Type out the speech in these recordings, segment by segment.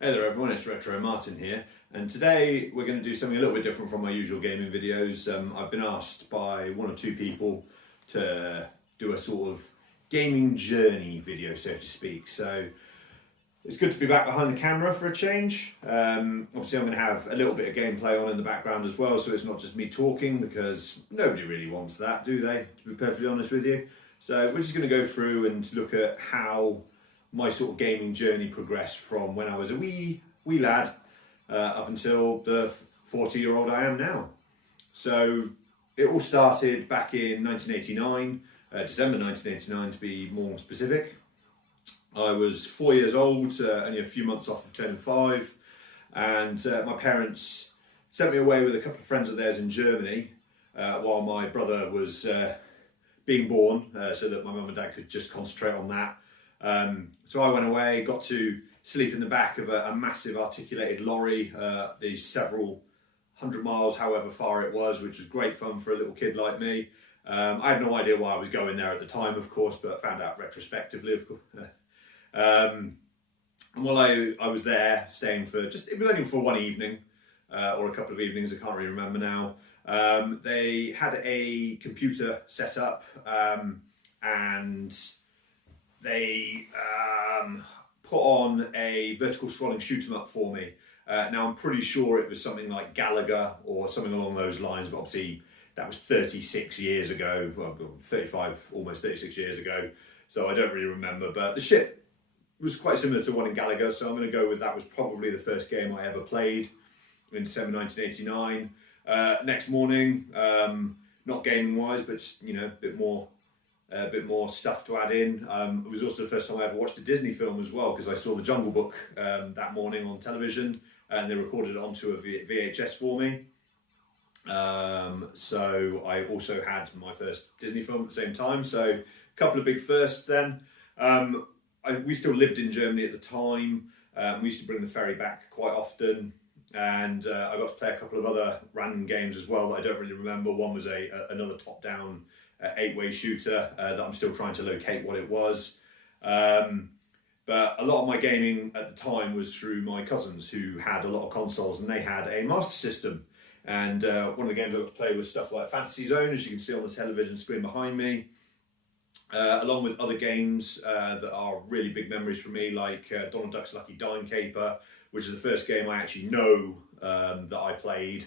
Hey there everyone, it's Retro Martin here, and today we're going to do something a little bit different from my usual gaming videos. I've been asked by one or two people to do a sort of gaming journey video, so to speak. So it's good to be back behind the camera for a change. Obviously I'm going to have a little bit of gameplay on in the background as well, so it's not just me talking, because nobody really wants that, do they, to be perfectly honest with you. So we're just going to go through and look at how my sort of gaming journey progressed from when I was a wee lad up until the 40-year-old I am now. So it all started back in 1989, December 1989 to be more specific. I was 4 years old, only a few months off of turning 5, and my parents sent me away with a couple of friends of theirs in Germany while my brother was being born, so that my mum and dad could just concentrate on that. So I went away, got to sleep in the back of a massive articulated lorry, these several hundred miles, however far it was, which was great fun for a little kid like me. I had no idea why I was going there at the time, of course, but found out retrospectively, of course. And while I was there, staying for it was only for one evening, or a couple of evenings, I can't really remember now. They had a computer set up, and they put on a vertical scrolling shoot 'em up for me. Now I'm pretty sure it was something like Galaga or something along those lines, but obviously that was 36 years ago, well, 35, almost 36 years ago, so I don't really remember, but the ship was quite similar to one in Galaga, so I'm going to go with that was probably the first game I ever played in December 1989. Next morning, not gaming wise, but just, you know, a bit more stuff to add in. It was also the first time I ever watched a Disney film as well, because I saw The Jungle Book that morning on television, and they recorded it onto a VHS for me. So I also had my first Disney film at the same time, so a couple of big firsts then. We still lived in Germany at the time. We used to bring the ferry back quite often, and I got to play a couple of other random games as well that I don't really remember. One was another top-down 8-way shooter that I'm still trying to locate what it was. But a lot of my gaming at the time was through my cousins, who had a lot of consoles, and they had a Master System. And one of the games I got to play was stuff like Fantasy Zone, as you can see on the television screen behind me, along with other games that are really big memories for me, like Donald Duck's Lucky Dime Caper, which is the first game I actually know that I played.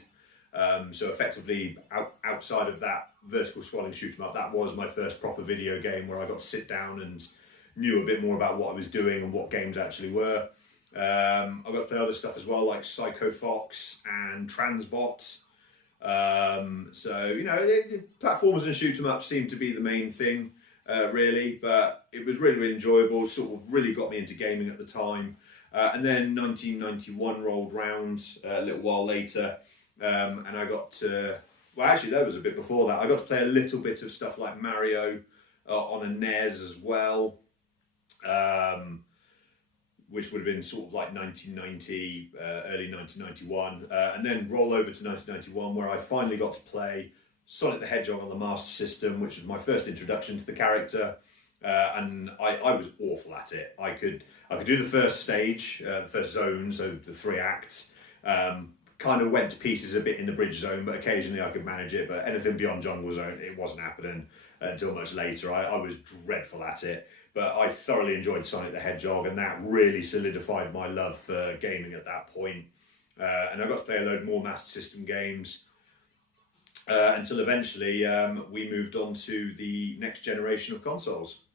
So effectively, outside of that vertical scrolling shoot 'em up, that was my first proper video game where I got to sit down and knew a bit more about what I was doing and what games actually were. I got to play other stuff as well, like Psycho Fox and Transbot. So, you know, platformers and shoot 'em up seemed to be the main thing, really, but it was really, really enjoyable, sort of really got me into gaming at the time. And then 1991 rolled round a little while later, and I got to, well actually that was a bit before that, I got to play a little bit of stuff like Mario on a NES as well, which would have been sort of like 1990, early 1991, and then roll over to 1991 where I finally got to play Sonic the Hedgehog on the Master System, which was my first introduction to the character, and I was awful at it. I could do the first stage, the first zone, so the 3 acts, kind of went to pieces a bit in the bridge zone, but occasionally I could manage it, but anything beyond jungle zone, it wasn't happening until much later. I was dreadful at it, but I thoroughly enjoyed Sonic the Hedgehog, and that really solidified my love for gaming at that point. And I got to play a load more Master System games, until eventually we moved on to the next generation of consoles.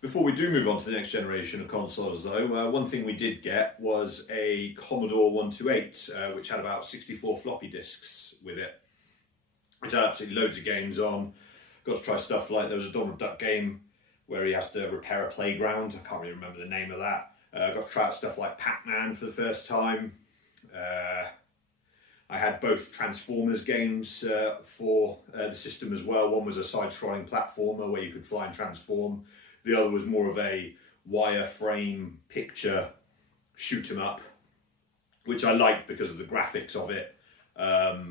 Before we do move on to the next generation of consoles though, one thing we did get was a Commodore 128, which had about 64 floppy disks with it. It had absolutely loads of games on. got to try stuff like, there was a Donald Duck game where he has to repair a playground. I can't really remember the name of that. Got to try out stuff like Pac-Man for the first time. I had both Transformers games for the system as well. One was a side-scrolling platformer where you could fly and transform. The other was more of a wireframe picture shoot 'em up, which I liked because of the graphics of it.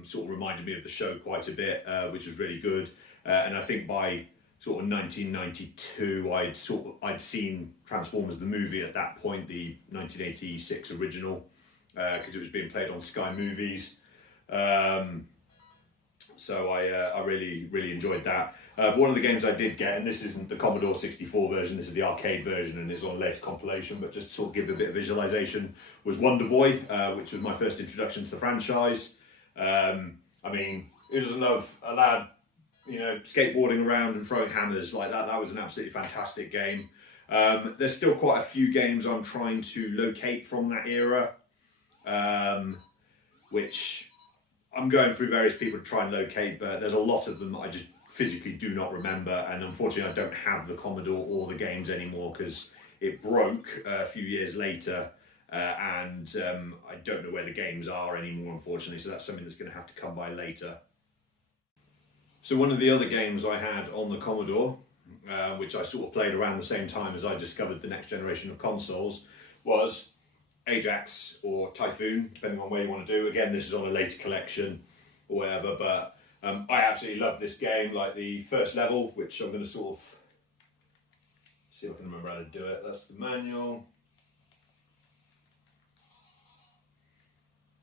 Sort of reminded me of the show quite a bit, which was really good. And I think by sort of 1992, I'd seen Transformers the movie at that point, the 1986 original, because it was being played on Sky Movies. So I really enjoyed that. One of the games I did get, and this isn't the Commodore 64 version, this is the arcade version, and it's on latest compilation, but just to sort of give a bit of visualization, was Wonder Boy, which was my first introduction to the franchise. I mean, who doesn't love a lad, you know, skateboarding around and throwing hammers like that? That was an absolutely fantastic game. There's still quite a few games I'm trying to locate from that era, which I'm going through various people to try and locate, but there's a lot of them that I just physically do not remember, and unfortunately I don't have the Commodore or the games anymore because it broke a few years later, and I don't know where the games are anymore, unfortunately, so that's something that's going to have to come by later. So one of the other games I had on the Commodore, which I sort of played around the same time as I discovered the next generation of consoles, was Ajax or Typhoon, depending on where you want to do. Again, this is on a later collection or whatever, but I absolutely love this game. Like the first level, which I'm going to sort of see if I can remember how to do it. That's the manual.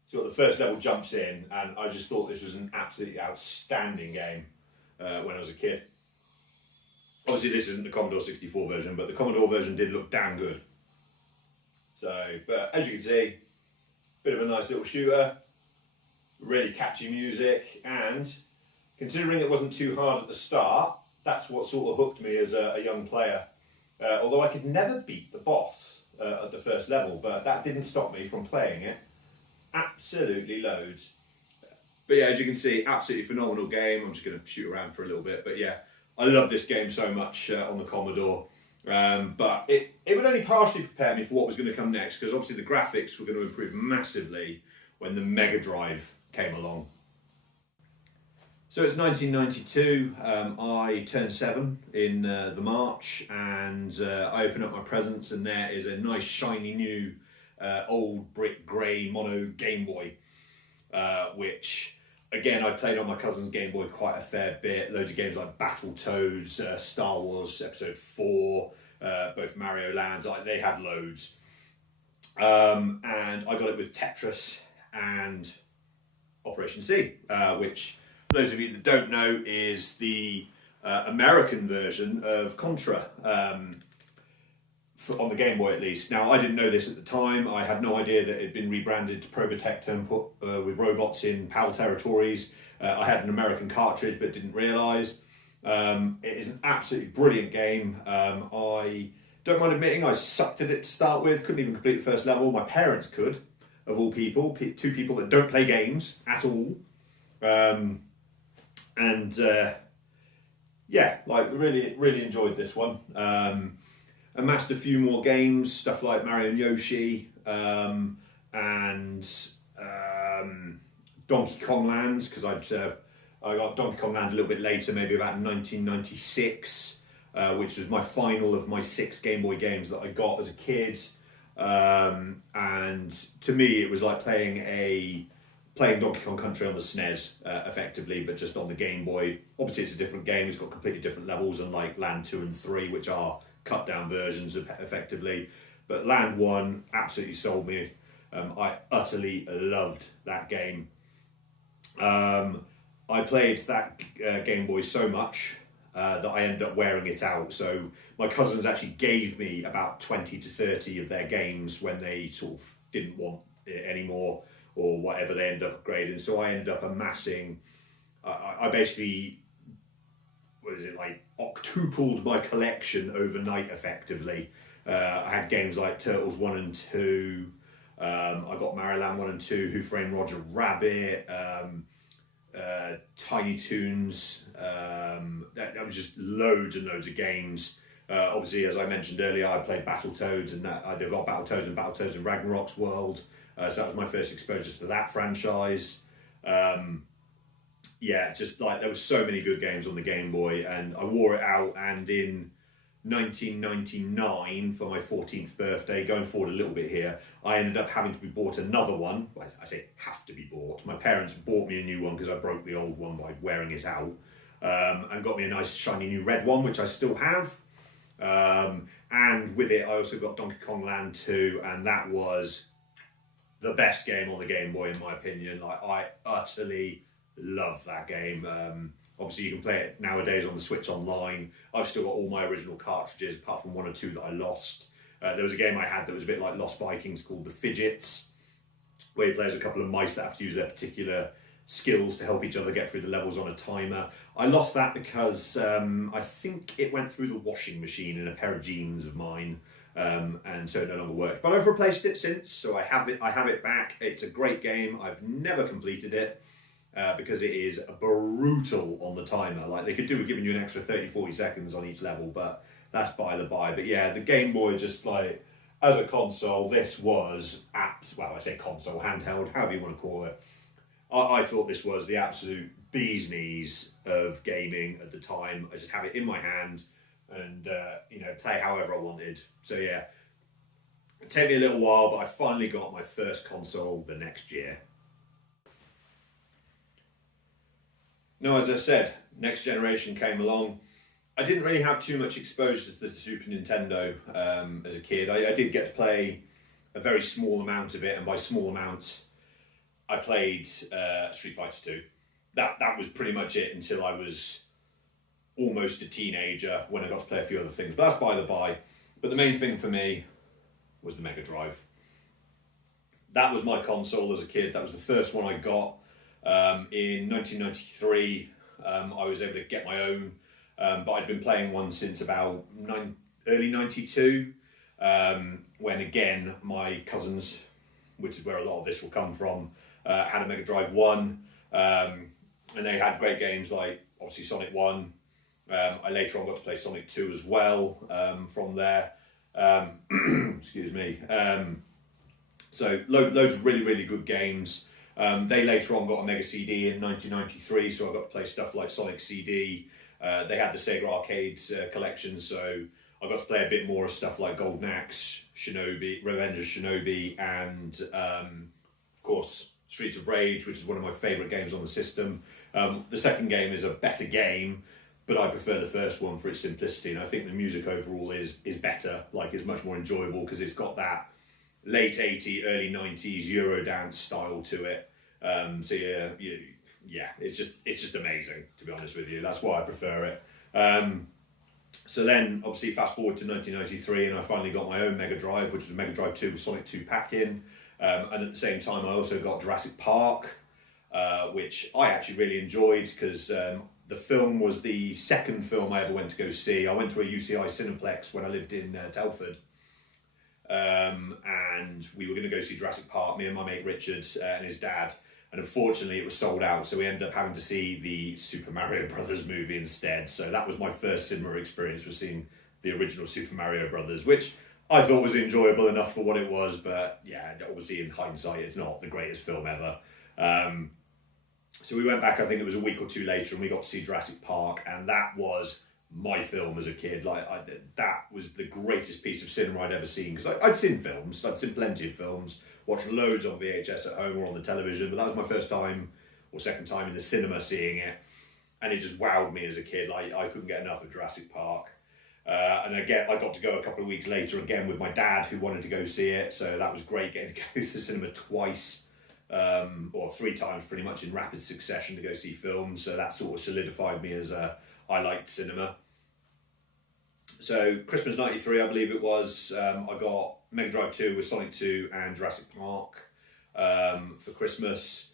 So the first level jumps in, and I just thought this was an absolutely outstanding game when I was a kid. Obviously this isn't the Commodore 64 version, but the Commodore version did look damn good. So, but as you can see, bit of a nice little shooter, really catchy music, and considering it wasn't too hard at the start, that's what sort of hooked me as a young player. Although I could never beat the boss at the first level, but that didn't stop me from playing it. Absolutely loads. But yeah, as you can see, absolutely phenomenal game. I'm just going to shoot around for a little bit, but yeah, I love this game so much on the Commodore. But it would only partially prepare me for what was going to come next, because obviously the graphics were going to improve massively when the Mega Drive came along. So it's 1992, I turned 7 in the March, and I open up my presents, and there is a nice shiny new old brick grey mono Game Boy, which again I played on my cousin's Game Boy quite a fair bit. Loads of games like Battletoads, Star Wars Episode 4, both Mario Lands, they had loads. And I got it with Tetris and Operation C, which, for those of you that don't know, is the American version of Contra, on the Game Boy at least. Now, I didn't know this at the time. I had no idea that it had been rebranded to Probotector and put with robots in PAL territories. I had an American cartridge but didn't realise. It is an absolutely brilliant game. I don't mind admitting I sucked at it to start with, couldn't even complete the first level. My parents could, of all people, two people that don't play games at all. Yeah, like really enjoyed this one. Amassed a few more games, stuff like Mario and Yoshi, and Donkey Kong Land, because I got Donkey Kong Land a little bit later, maybe about 1996, which was my final of my 6 Game Boy games that I got as a kid. And to me, it was like playing Donkey Kong Country on the SNES, effectively, but just on the Game Boy. Obviously, it's a different game. It's got completely different levels, unlike Land 2 and 3, which are cut-down versions of effectively. But Land 1 absolutely sold me. I utterly loved that game. I played that Game Boy so much that I ended up wearing it out. So my cousins actually gave me about 20 to 30 of their games when they sort of didn't want it anymore, or whatever they ended up upgrading. So I ended up amassing, I basically, octupled my collection overnight, effectively. I had games like Turtles 1 and 2, I got Mario Land 1 and 2, Who Framed Roger Rabbit, Tiny Toons, That was just loads and loads of games. Obviously, as I mentioned earlier, I played Battletoads, and I got Battletoads and Ragnarok's World. So that was my first exposure to that franchise. Yeah, just like there was so many good games on the Game Boy, and I wore it out. And in 1999, for my 14th birthday, going forward a little bit here, I ended up having to be bought another one. I say have to be bought. My parents bought me a new one because I broke the old one by wearing it out, and got me a nice shiny new red one, which I still have. And with it, I also got Donkey Kong Land 2, and that was the best game on the Game Boy in my opinion. Like, I utterly love that game. Obviously, you can play it nowadays on the Switch Online. I've still got all my original cartridges, apart from one or two that I lost. There was a game I had that was a bit like Lost Vikings called The Fidgets, where you play as a couple of mice that have to use their particular skills to help each other get through the levels on a timer. I lost that because I think it went through the washing machine in a pair of jeans of mine, and so it no longer works. But I've replaced it since, so I have it back. It's a great game. I've never completed it. Because it is brutal on the timer. Like, they could do with giving you an extra 30-40 seconds on each level, but that's by the by. But yeah, the Game Boy, just like, as a console, this was, well, I say console, handheld, however you want to call it. I thought this was the absolute bee's knees of gaming at the time. I just have it in my hand and, play however I wanted. So yeah, it took me a little while, but I finally got my first console the next year. No, as I said, next generation came along. I didn't really have too much exposure to the Super Nintendo as a kid. I did get to play a very small amount of it, and by small amount, I played Street Fighter 2. That was pretty much it until I was almost a teenager, when I got to play a few other things. But that's by the by. But the main thing for me was the Mega Drive. That was my console as a kid. That was the first one I got. In 1993, I was able to get my own, but I'd been playing one since about early 92, when again my cousins, which is where a lot of this will come from, had a Mega Drive 1, and they had great games like obviously Sonic 1. I later on got to play Sonic 2 as well from there. Excuse me. So loads of really, really good games. They later on got a Mega CD in 1993, so I got to play stuff like Sonic CD. They had the Sega Arcades collection, so I got to play a bit more of stuff like Golden Axe, Shinobi, Revenge of Shinobi, and of course Streets of Rage, which is one of my favourite games on the system. The second game is a better game, but I prefer the first one for its simplicity, and I think the music overall is better, like it's much more enjoyable because it's got that late 80s, early 90s Eurodance style to it. So yeah, it's just amazing, to be honest with you. That's why I prefer it. So then, obviously, fast forward to 1993, and I finally got my own Mega Drive, which was a Mega Drive 2 with Sonic 2 pack-in. And at the same time, I also got Jurassic Park, which I actually really enjoyed because the film was the second film I ever went to go see. I went to a UCI Cineplex when I lived in Telford. And we were going to go see Jurassic Park, me and my mate Richard and his dad, and unfortunately it was sold out, so we ended up having to see the Super Mario Brothers movie instead. So that was my first cinema experience, was seeing the original Super Mario Brothers, which I thought was enjoyable enough for what it was, but yeah, obviously in hindsight it's not the greatest film ever. So we went back, I think it was a week or two later, and we got to see Jurassic Park, and that was my film as a kid. That was the greatest piece of cinema I'd ever seen, because I'd seen films, I'd seen plenty of films, watched loads on VHS at home or on the television, but that was my first time or second time in the cinema seeing it, and it just wowed me as a kid. I couldn't get enough of Jurassic Park. And again, I got to go a couple of weeks later again with my dad, who wanted to go see it, so that was great, getting to go to the cinema twice, or three times pretty much in rapid succession to go see films. So that sort of solidified me as I liked cinema. So Christmas 93, I believe it was, I got Mega Drive 2 with Sonic 2 and Jurassic Park for Christmas,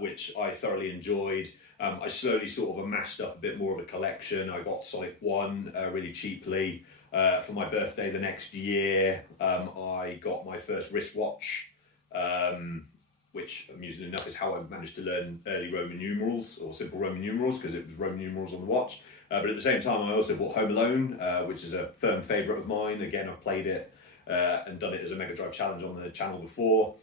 which I thoroughly enjoyed. I slowly sort of amassed up a bit more of a collection. I got Sonic 1 really cheaply. For my birthday the next year, I got my first wristwatch, which amusingly enough is how I managed to learn early Roman numerals or simple Roman numerals, because it was Roman numerals on the watch. But at the same time, I also bought Home Alone, which is a firm favourite of mine. Again, I've played it and done it as a Mega Drive challenge on the channel before.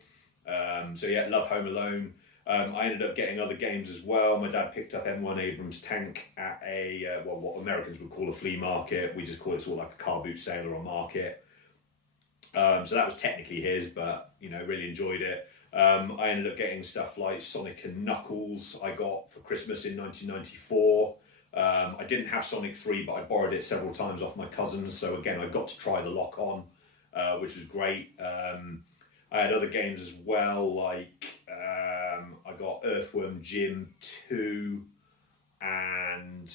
So yeah, love Home Alone. I ended up getting other games as well. My dad picked up M1 Abrams Tank at a, what Americans would call a flea market. We just call it sort of like a car boot sale or a market. So that was technically his, but, you know, really enjoyed it. I ended up getting stuff like Sonic and Knuckles I got for Christmas in 1994. I didn't have Sonic 3, but I borrowed it several times off my cousins. So again, I got to try the lock-on, which was great. I had other games as well, like I got Earthworm Jim 2 and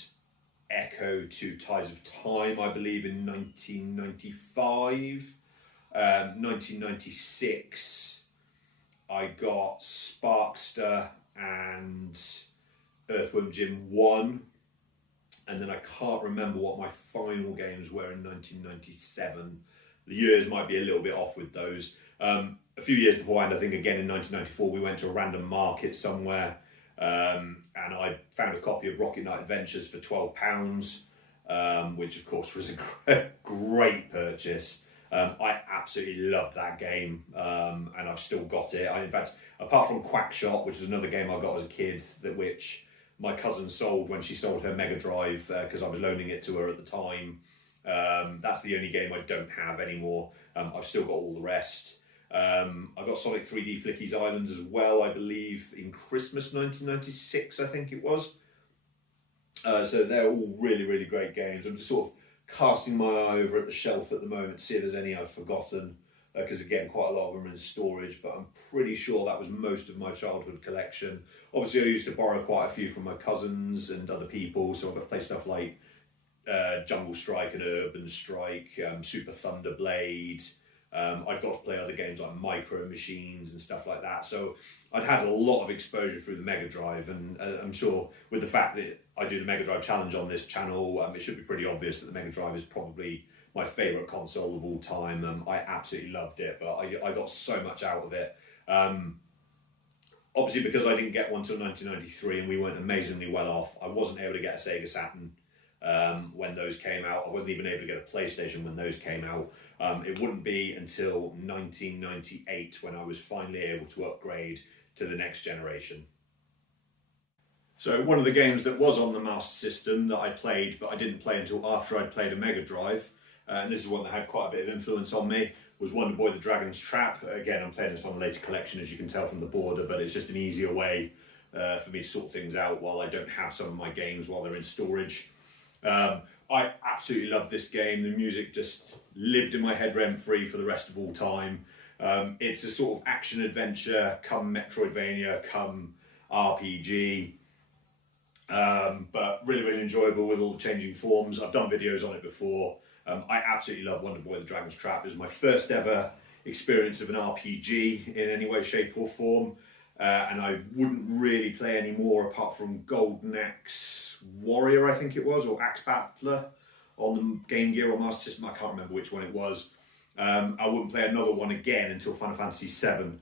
Echo 2 Tides of Time, I believe, in 1995. 1996, I got Sparkster and Earthworm Jim 1. And then I can't remember what my final games were in 1997. The years might be a little bit off with those. A few years beforehand, I think again in 1994, we went to a random market somewhere and I found a copy of Rocket Knight Adventures for £12, which of course was a great purchase. I absolutely loved that game and I've still got it. In fact, apart from Quackshot, which is another game I got as a kid, which my cousin sold when she sold her Mega Drive because I was loaning it to her at the time. That's the only game I don't have anymore. I've still got all the rest. I got Sonic 3D Flicky's Island as well, I believe, in Christmas 1996, I think it was. So they're all really, really great games. I'm just sort of casting my eye over at the shelf at the moment to see if there's any I've forgotten, because again, quite a lot of them are in storage, but I'm pretty sure that was most of my childhood collection. Obviously, I used to borrow quite a few from my cousins and other people, so I've got to play stuff like Jungle Strike and Urban Strike, Super Thunder Blade. I got to play other games like Micro Machines and stuff like that. So I'd had a lot of exposure through the Mega Drive, and I'm sure with the fact that I do the Mega Drive challenge on this channel, it should be pretty obvious that the Mega Drive is probably my favourite console of all time. I absolutely loved it, but I got so much out of it. Obviously, because I didn't get one till 1993 and we weren't amazingly well off, I wasn't able to get a Sega Saturn when those came out. I wasn't even able to get a PlayStation when those came out. It wouldn't be until 1998 when I was finally able to upgrade to the next generation. So one of the games that was on the Master System that I played, but I didn't play until after I'd played a Mega Drive, and this is one that had quite a bit of influence on me, was Wonder Boy the Dragon's Trap. Again, I'm playing this on a later collection, as you can tell from the border, but it's just an easier way for me to sort things out while I don't have some of my games while they're in storage. I absolutely loved this game. The music just lived in my head rent-free for the rest of all time. It's a sort of action-adventure, come Metroidvania, come RPG, but really, really enjoyable with all the changing forms. I've done videos on it before. I absolutely love Wonder Boy the Dragon's Trap. It was my first ever experience of an RPG in any way, shape or form. And I wouldn't really play any more apart from Golden Axe Warrior, I think it was, or Axe Battler on the Game Gear or Master System. I can't remember which one it was. I wouldn't play another one again until Final Fantasy VII,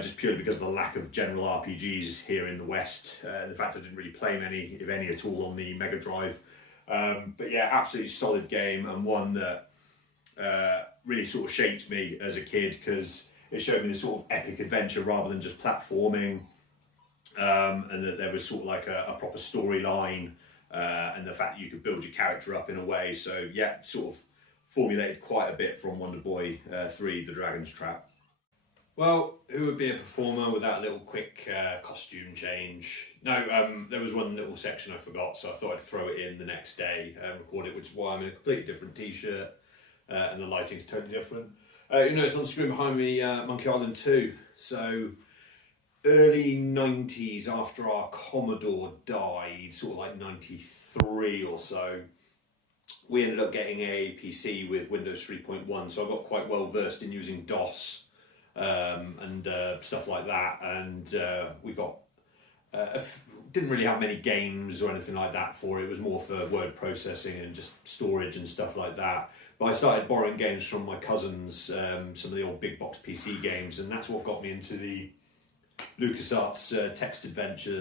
just purely because of the lack of general RPGs here in the West. The fact I didn't really play many, if any at all, on the Mega Drive. But yeah, absolutely solid game, and one that really sort of shaped me as a kid, because it showed me this sort of epic adventure rather than just platforming, and that there was sort of like a proper storyline, and the fact that you could build your character up in a way. So yeah, sort of formulated quite a bit from Wonder Boy 3, The Dragon's Trap. Well, who would be a performer without a little quick costume change? No, there was one little section I forgot, so I thought I'd throw it in the next day and record it, which is why I'm in a completely different t-shirt and the lighting's totally different. You notice on the screen behind me, Monkey Island 2. So early 90s, after our Commodore died, sort of like 93 or so, we ended up getting a PC with Windows 3.1, so I got quite well versed in using DOS and stuff like that, and we got didn't really have many games or anything like that for it. It was more for word processing and just storage and stuff like that. But I started borrowing games from my cousins, some of the old big box PC games, and that's what got me into the LucasArts text adventure,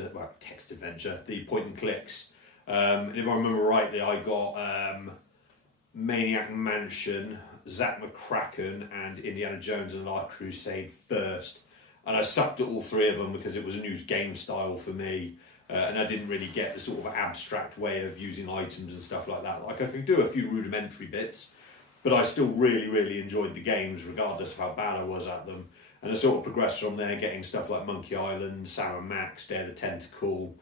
the point and clicks. And if I remember rightly, I got Maniac Mansion, Zack McCracken, and Indiana Jones and the Last Crusade first. And I sucked at all three of them because it was a new game style for me. And I didn't really get the sort of abstract way of using items and stuff like that. Like, I could do a few rudimentary bits, but I still really, really enjoyed the games regardless of how bad I was at them. And I sort of progressed from there, getting stuff like Monkey Island, Sam & Max, Day of the Tentacle,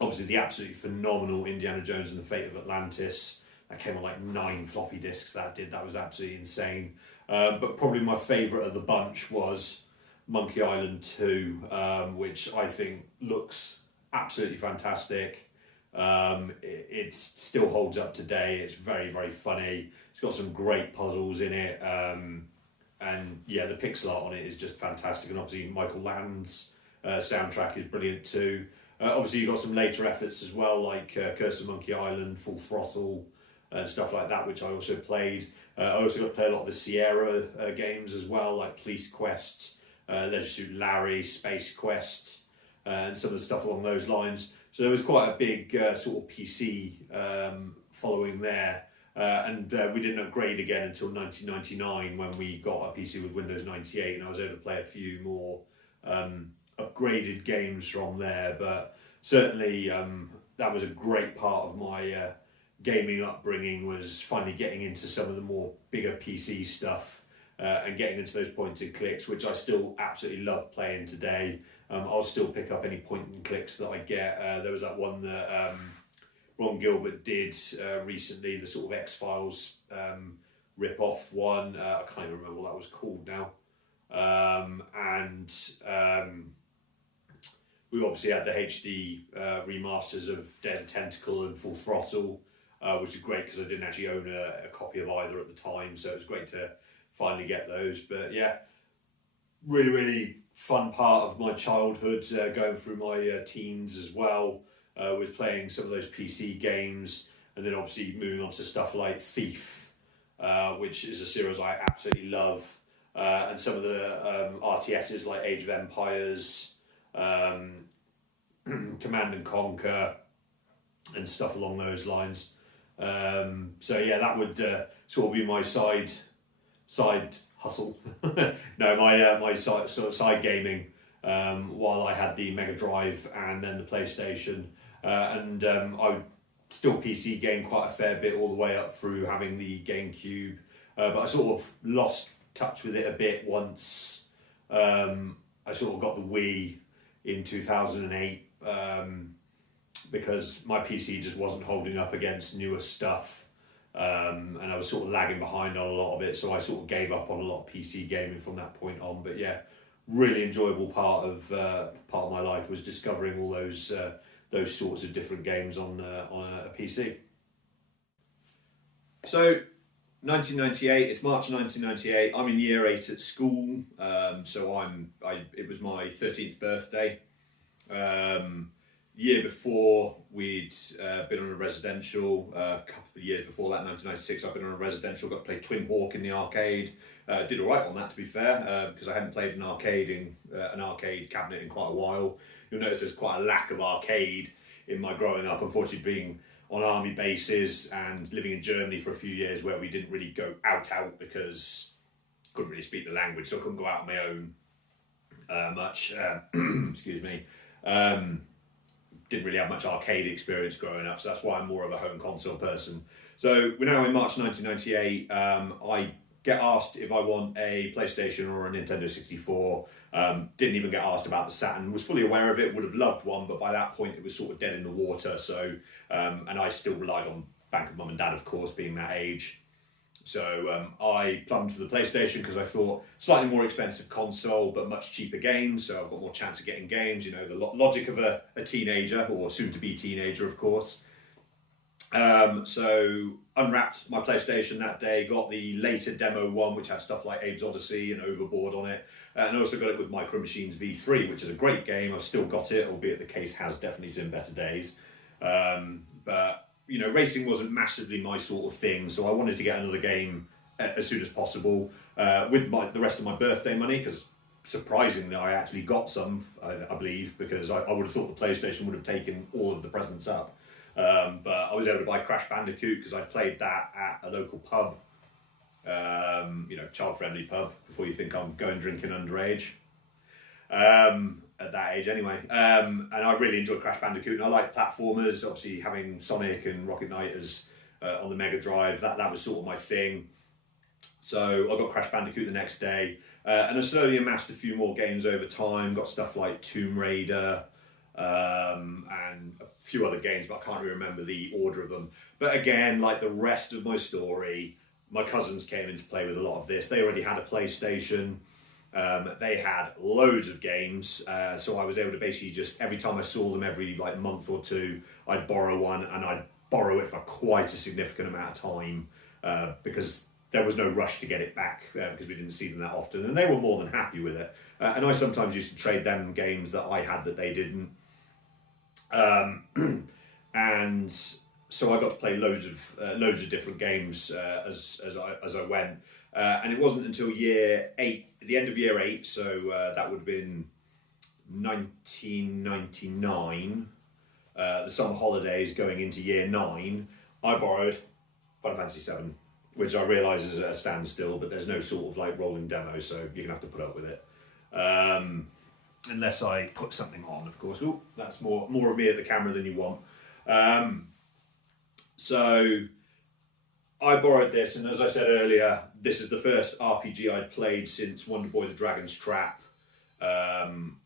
obviously the absolutely phenomenal Indiana Jones and the Fate of Atlantis. That came on like 9 floppy disks, that was absolutely insane. But probably my favourite of the bunch was Monkey Island 2, which I think looks absolutely fantastic. It still holds up today. It's very, very funny. It's got some great puzzles in it. And yeah, the pixel art on it is just fantastic. And obviously Michael Land's soundtrack is brilliant too. Obviously you've got some later efforts as well, like Curse of Monkey Island, Full Throttle, and stuff like that, which I also played. I also got to play a lot of the Sierra games as well, like Police Quest, Leisure Suit Larry, Space Quest, and some of the stuff along those lines. So there was quite a big sort of PC following there. And we didn't upgrade again until 1999 when we got a PC with Windows 98, and I was able to play a few more upgraded games from there. But certainly that was a great part of my gaming upbringing, was finally getting into some of the more bigger PC stuff and getting into those point and clicks, which I still absolutely love playing today. I'll still pick up any point and clicks that I get. There was that one that Ron Gilbert did recently, the sort of X-Files rip-off one. I can't even remember what that was called now. We obviously had the HD remasters of Day of the Tentacle and Full Throttle, which is great because I didn't actually own a copy of either at the time, so it was great to finally get those. But yeah, really, really fun part of my childhood, going through my teens as well. Was playing some of those PC games, and then obviously moving on to stuff like Thief, which is a series I absolutely love, and some of the RTSs like Age of Empires, Command and Conquer, and stuff along those lines. So yeah, that would sort of be my side hustle. No, my side gaming, while I had the Mega Drive and then the PlayStation. I would still PC game quite a fair bit all the way up through having the GameCube, but I sort of lost touch with it a bit once I sort of got the Wii in 2008, because my PC just wasn't holding up against newer stuff, and I was sort of lagging behind on a lot of it, so I sort of gave up on a lot of PC gaming from that point on. But yeah, really enjoyable part of my life was discovering all those sorts of different games on a PC. So 1998, it's March 1998. I'm in year 8 at school, so it was my 13th birthday. Year before, we'd been on a residential. A couple of years before that, 1996, I've been on a residential. Got to play Twin Hawk in the arcade. Did all right on that, to be fair, because I hadn't played an arcade cabinet in quite a while. You'll notice there's quite a lack of arcade in my growing up. Unfortunately, being on army bases and living in Germany for a few years, where we didn't really go out because I couldn't really speak the language, so I couldn't go out on my own much. Excuse me. Didn't really have much arcade experience growing up, so that's why I'm more of a home console person. So we're now in March 1998. I get asked if I want a PlayStation or a Nintendo 64. Didn't even get asked about the Saturn. Was fully aware of it, would have loved one, but by that point it was sort of dead in the water. So, and I still relied on bank of mum and dad, of course, being that age. So I plumbed for the PlayStation because I thought slightly more expensive console, but much cheaper games. So I've got more chance of getting games. You know, the logic of a teenager, or soon-to-be teenager, of course. So unwrapped my PlayStation that day, got the later demo one, which had stuff like Abe's Odyssey and Overboard on it, and also got it with Micro Machines V3, which is a great game. I've still got it, albeit the case has definitely seen better days. But you know, racing wasn't massively my sort of thing, so I wanted to get another game as soon as possible with the rest of my birthday money, because surprisingly, I actually got some, I believe, because I would have thought the PlayStation would have taken all of the presents up. But I was able to buy Crash Bandicoot because I played that at a local pub, child-friendly pub, before you think I'm going drinking underage. At that age anyway. And I really enjoyed Crash Bandicoot, and I like platformers, obviously having Sonic and Rocket Knight as on the Mega Drive, that was sort of my thing. So I got Crash Bandicoot the next day, and I slowly amassed a few more games over time, got stuff like Tomb Raider, and a few other games, but I can't really remember the order of them. But again, like the rest of my story, my cousins came into play with a lot of this. They already had a PlayStation. They had loads of games, so I was able to basically just, every time I saw them every like month or two, I'd borrow one, and I'd borrow it for quite a significant amount of time, because there was no rush to get it back, because we didn't see them that often, and they were more than happy with it. And I sometimes used to trade them games that I had that they didn't. And so I got to play loads of different games as I went. And it wasn't until year 8, the end of year 8, so that would have been 1999, the summer holidays going into year 9, I borrowed Final Fantasy VII, which I realise is at a standstill, but there's no sort of like rolling demo, so you're going to have to put up with it. Unless I put something on, of course. Ooh, that's more of me at the camera than you want. So I borrowed this, and as I said earlier, this is the first RPG I'd played since Wonder Boy the Dragon's Trap,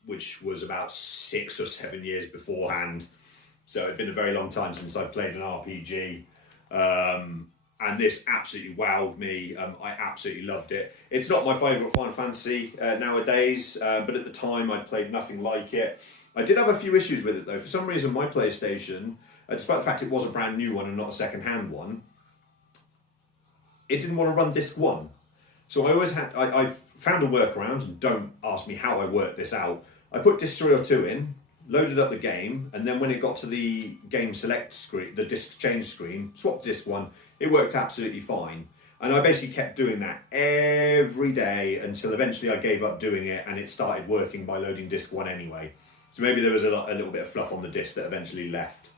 which was about 6 or 7 years beforehand. So it'd been a very long time since I played an RPG. And this absolutely wowed me. I absolutely loved it. It's not my favourite Final Fantasy nowadays, but at the time I'd played nothing like it. I did have a few issues with it though. For some reason my PlayStation, despite the fact it was a brand new one and not a second-hand one, it didn't want to run disc 1. So I always had, I found a workaround, and don't ask me how I worked this out. I put disc 3 or 2 in, loaded up the game, and then when it got to the game select screen, the disc change screen, swapped disc 1, it worked absolutely fine. And I basically kept doing that every day until eventually I gave up doing it, and it started working by loading disc 1 anyway. So maybe there was a little bit of fluff on the disc that eventually left.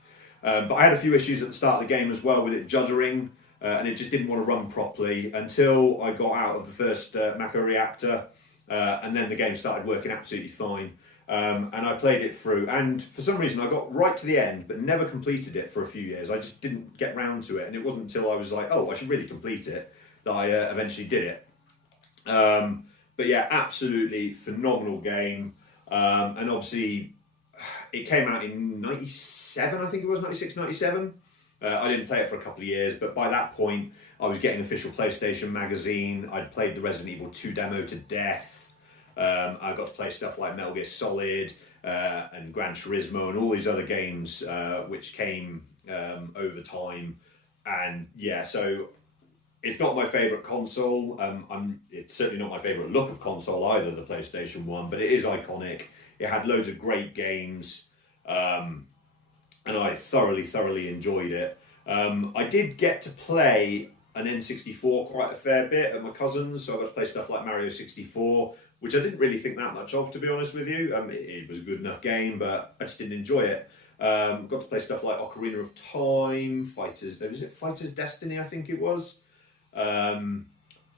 But I had a few issues at the start of the game as well with it juddering, and it just didn't want to run properly until I got out of the first Mako reactor, and then the game started working absolutely fine. And I played it through, and for some reason I got right to the end but never completed it for a few years. I just didn't get round to it, and it wasn't until I was like, oh, I should really complete it, that I eventually did it. But yeah, absolutely phenomenal game. And obviously it came out in 97, I think it was, 96, 97. I didn't play it for a couple of years, but by that point I was getting official PlayStation magazine. I'd played the Resident Evil 2 demo to death. I got to play stuff like Metal Gear Solid and Gran Turismo and all these other games which came over time. And yeah, so it's not my favourite console. It's certainly not my favourite look of console either, the PlayStation 1, but it is iconic. It had loads of great games, and I thoroughly enjoyed it. I did get to play an N64 quite a fair bit at my cousin's, so I got to play stuff like Mario 64, which I didn't really think that much of, to be honest with you. It was a good enough game, but I just didn't enjoy it. Got to play stuff like Ocarina of Time, Fighters Destiny, I think it was.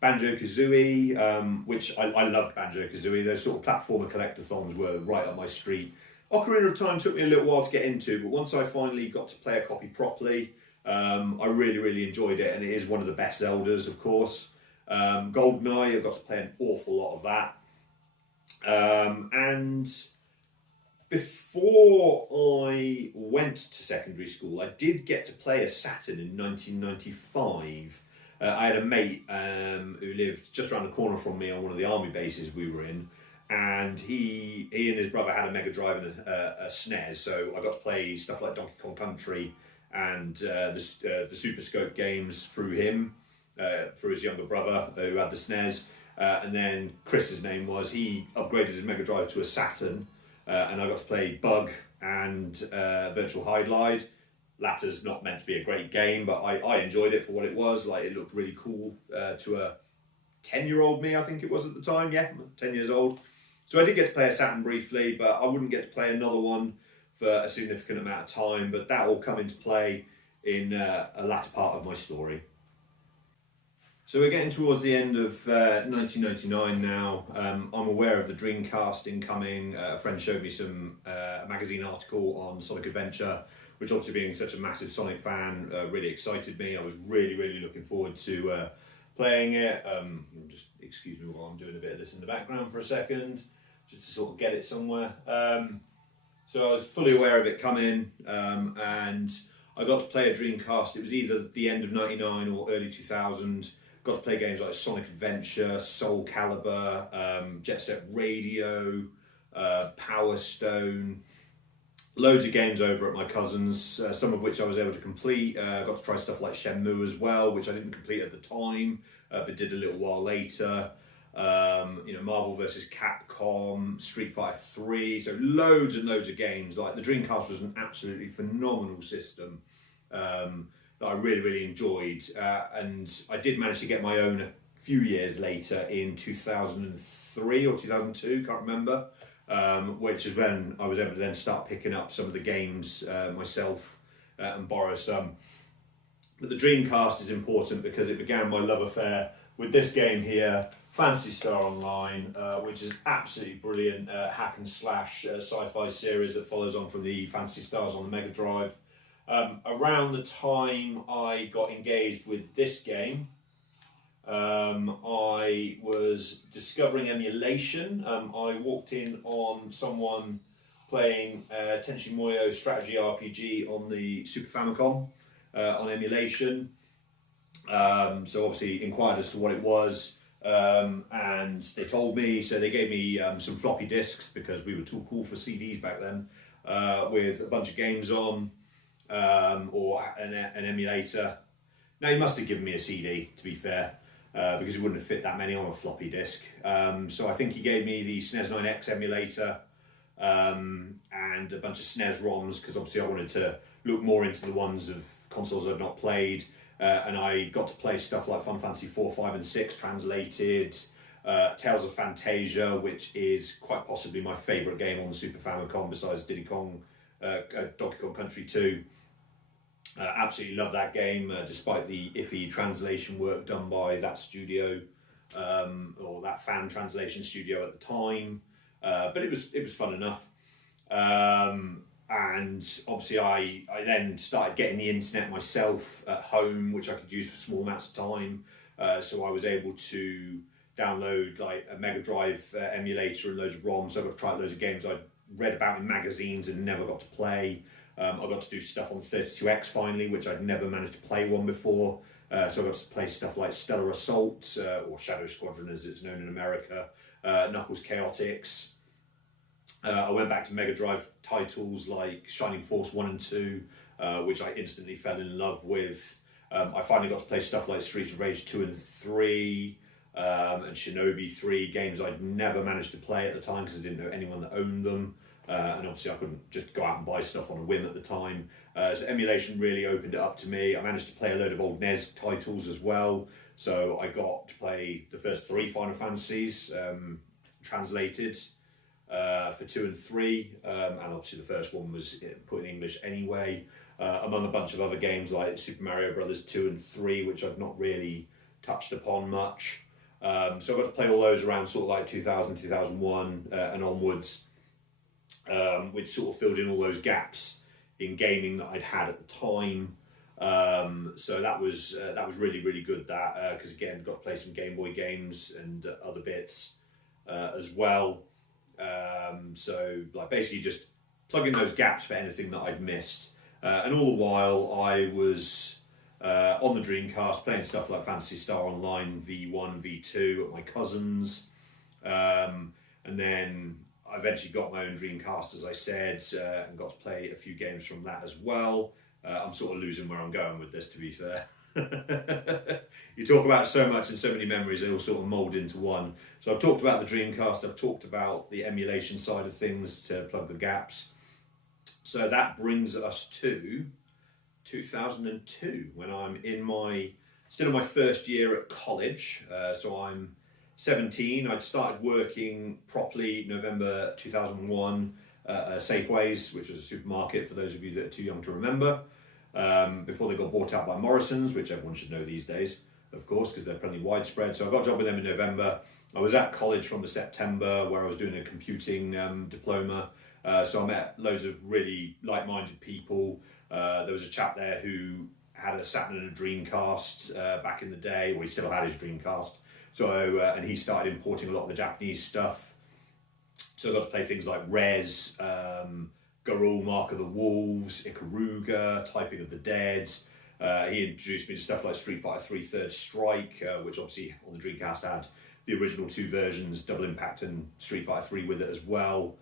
Banjo-Kazooie, which I loved Banjo-Kazooie. Those sort of platformer collectathons were right up my street. Ocarina of Time took me a little while to get into, but once I finally got to play a copy properly, I really enjoyed it, and it is one of the best Zeldas, of course. GoldenEye, I got to play an awful lot of that. And before I went to secondary school, I did get to play a Saturn in 1995. I had a mate who lived just around the corner from me on one of the army bases we were in, and he and his brother had a Mega Drive and a SNES, so I got to play stuff like Donkey Kong Country and the Super Scope games through him, through his younger brother who had the SNES. And then Chris, his name was, he upgraded his Mega Drive to a Saturn, and I got to play Bug and Virtual High Glide. Latter's not meant to be a great game, but I enjoyed it for what it was. Like, it looked really cool to a 10-year-old me, I think it was at the time. Yeah, 10 years old. So I did get to play a Saturn briefly, but I wouldn't get to play another one for a significant amount of time, but that will come into play in a latter part of my story. So we're getting towards the end of 1999 now. I'm aware of the Dreamcast incoming. A friend showed me a magazine article on Sonic Adventure, which obviously being such a massive Sonic fan really excited me. I was really looking forward to playing it. Just excuse me while I'm doing a bit of this in the background for a second, just to sort of get it somewhere. So I was fully aware of it coming, and I got to play a Dreamcast. It was either the end of 99 or early 2000. Got to play games like Sonic Adventure, Soul Calibur, Jet Set Radio, Power Stone, loads of games over at my cousin's, some of which I was able to complete. Got to try stuff like Shenmue as well, which I didn't complete at the time, but did a little while later. Marvel vs. Capcom, Street Fighter 3, so loads and loads of games. Like the Dreamcast was an absolutely phenomenal system that I really enjoyed, and I did manage to get my own a few years later in 2003 or 2002, can't remember, which is when I was able to then start picking up some of the games myself and borrow some. But the Dreamcast is important because it began my love affair with this game here, Phantasy Star Online, which is absolutely brilliant hack and slash sci-fi series that follows on from the Phantasy Stars on the Mega Drive. Around the time I got engaged with this game, I was discovering emulation. I walked in on someone playing Tenchi Muyo strategy RPG on the Super Famicom on emulation. So obviously inquired as to what it was, and they told me, so they gave me some floppy disks because we were too cool for CDs back then, with a bunch of games on, or an emulator. Now he must have given me a CD, to be fair, because he wouldn't have fit that many on a floppy disk. So I think he gave me the SNES 9X emulator, and a bunch of SNES ROMs, because obviously I wanted to look more into the ones of consoles I'd not played, and I got to play stuff like Final Fantasy 4, 5 and 6 translated, Tales of Fantasia, which is quite possibly my favourite game on the Super Famicom besides Donkey Kong Country 2. Absolutely love that game, despite the iffy translation work done by that studio, or that fan translation studio at the time. But it was fun enough. And obviously I then started getting the internet myself at home, which I could use for small amounts of time. So I was able to download like a Mega Drive emulator and loads of ROMs. So I got to try loads of games I'd read about in magazines and never got to play. I got to do stuff on 32X finally, which I'd never managed to play one before. So I got to play stuff like Stellar Assault, or Shadow Squadron as it's known in America, Knuckles Chaotix. I went back to Mega Drive titles like Shining Force 1 and 2, which I instantly fell in love with. I finally got to play stuff like Streets of Rage 2 and 3, and Shinobi 3, games I'd never managed to play at the time because I didn't know anyone that owned them. And obviously I couldn't just go out and buy stuff on a whim at the time. So emulation really opened it up to me. I managed to play a load of old NES titles as well. So I got to play the first 3 Final Fantasies translated for 2 and 3. And obviously the first one was put in English anyway. Among a bunch of other games like Super Mario Brothers 2 and 3, which I've not really touched upon much. So I got to play all those around sort of like 2000, 2001 and onwards. Which sort of filled in all those gaps in gaming that I'd had at the time. So that was really good, that because again got to play some Game Boy games and other bits as well. So like basically just plugging those gaps for anything that I'd missed, and all the while I was on the Dreamcast playing stuff like Phantasy Star Online V1, V2 at my cousin's, and then I eventually got my own Dreamcast, as I said, and got to play a few games from that as well. I'm sort of losing where I'm going with this, to be fair. You talk about so much and so many memories, they all sort of mould into one. So I've talked about the Dreamcast, I've talked about the emulation side of things to plug the gaps. So that brings us to 2002, when I'm still in my first year at college. So I'm 17, I'd started working properly November 2001 at Safeways, which was a supermarket for those of you that are too young to remember, before they got bought out by Morrison's, which everyone should know these days, of course, because they're pretty widespread. So I got a job with them in November. I was at college from the September, where I was doing a computing diploma. So I met loads of really like-minded people. There was a chap there who had a Saturn and a Dreamcast back in the day, or he still had his Dreamcast. So and he started importing a lot of the Japanese stuff. So I got to play things like Rez, Garou, Mark of the Wolves, Ikaruga, Typing of the Dead. He introduced me to stuff like Street Fighter 3 Third Strike, which obviously on the Dreamcast had the original 2 versions, Double Impact and Street Fighter 3 with it as well.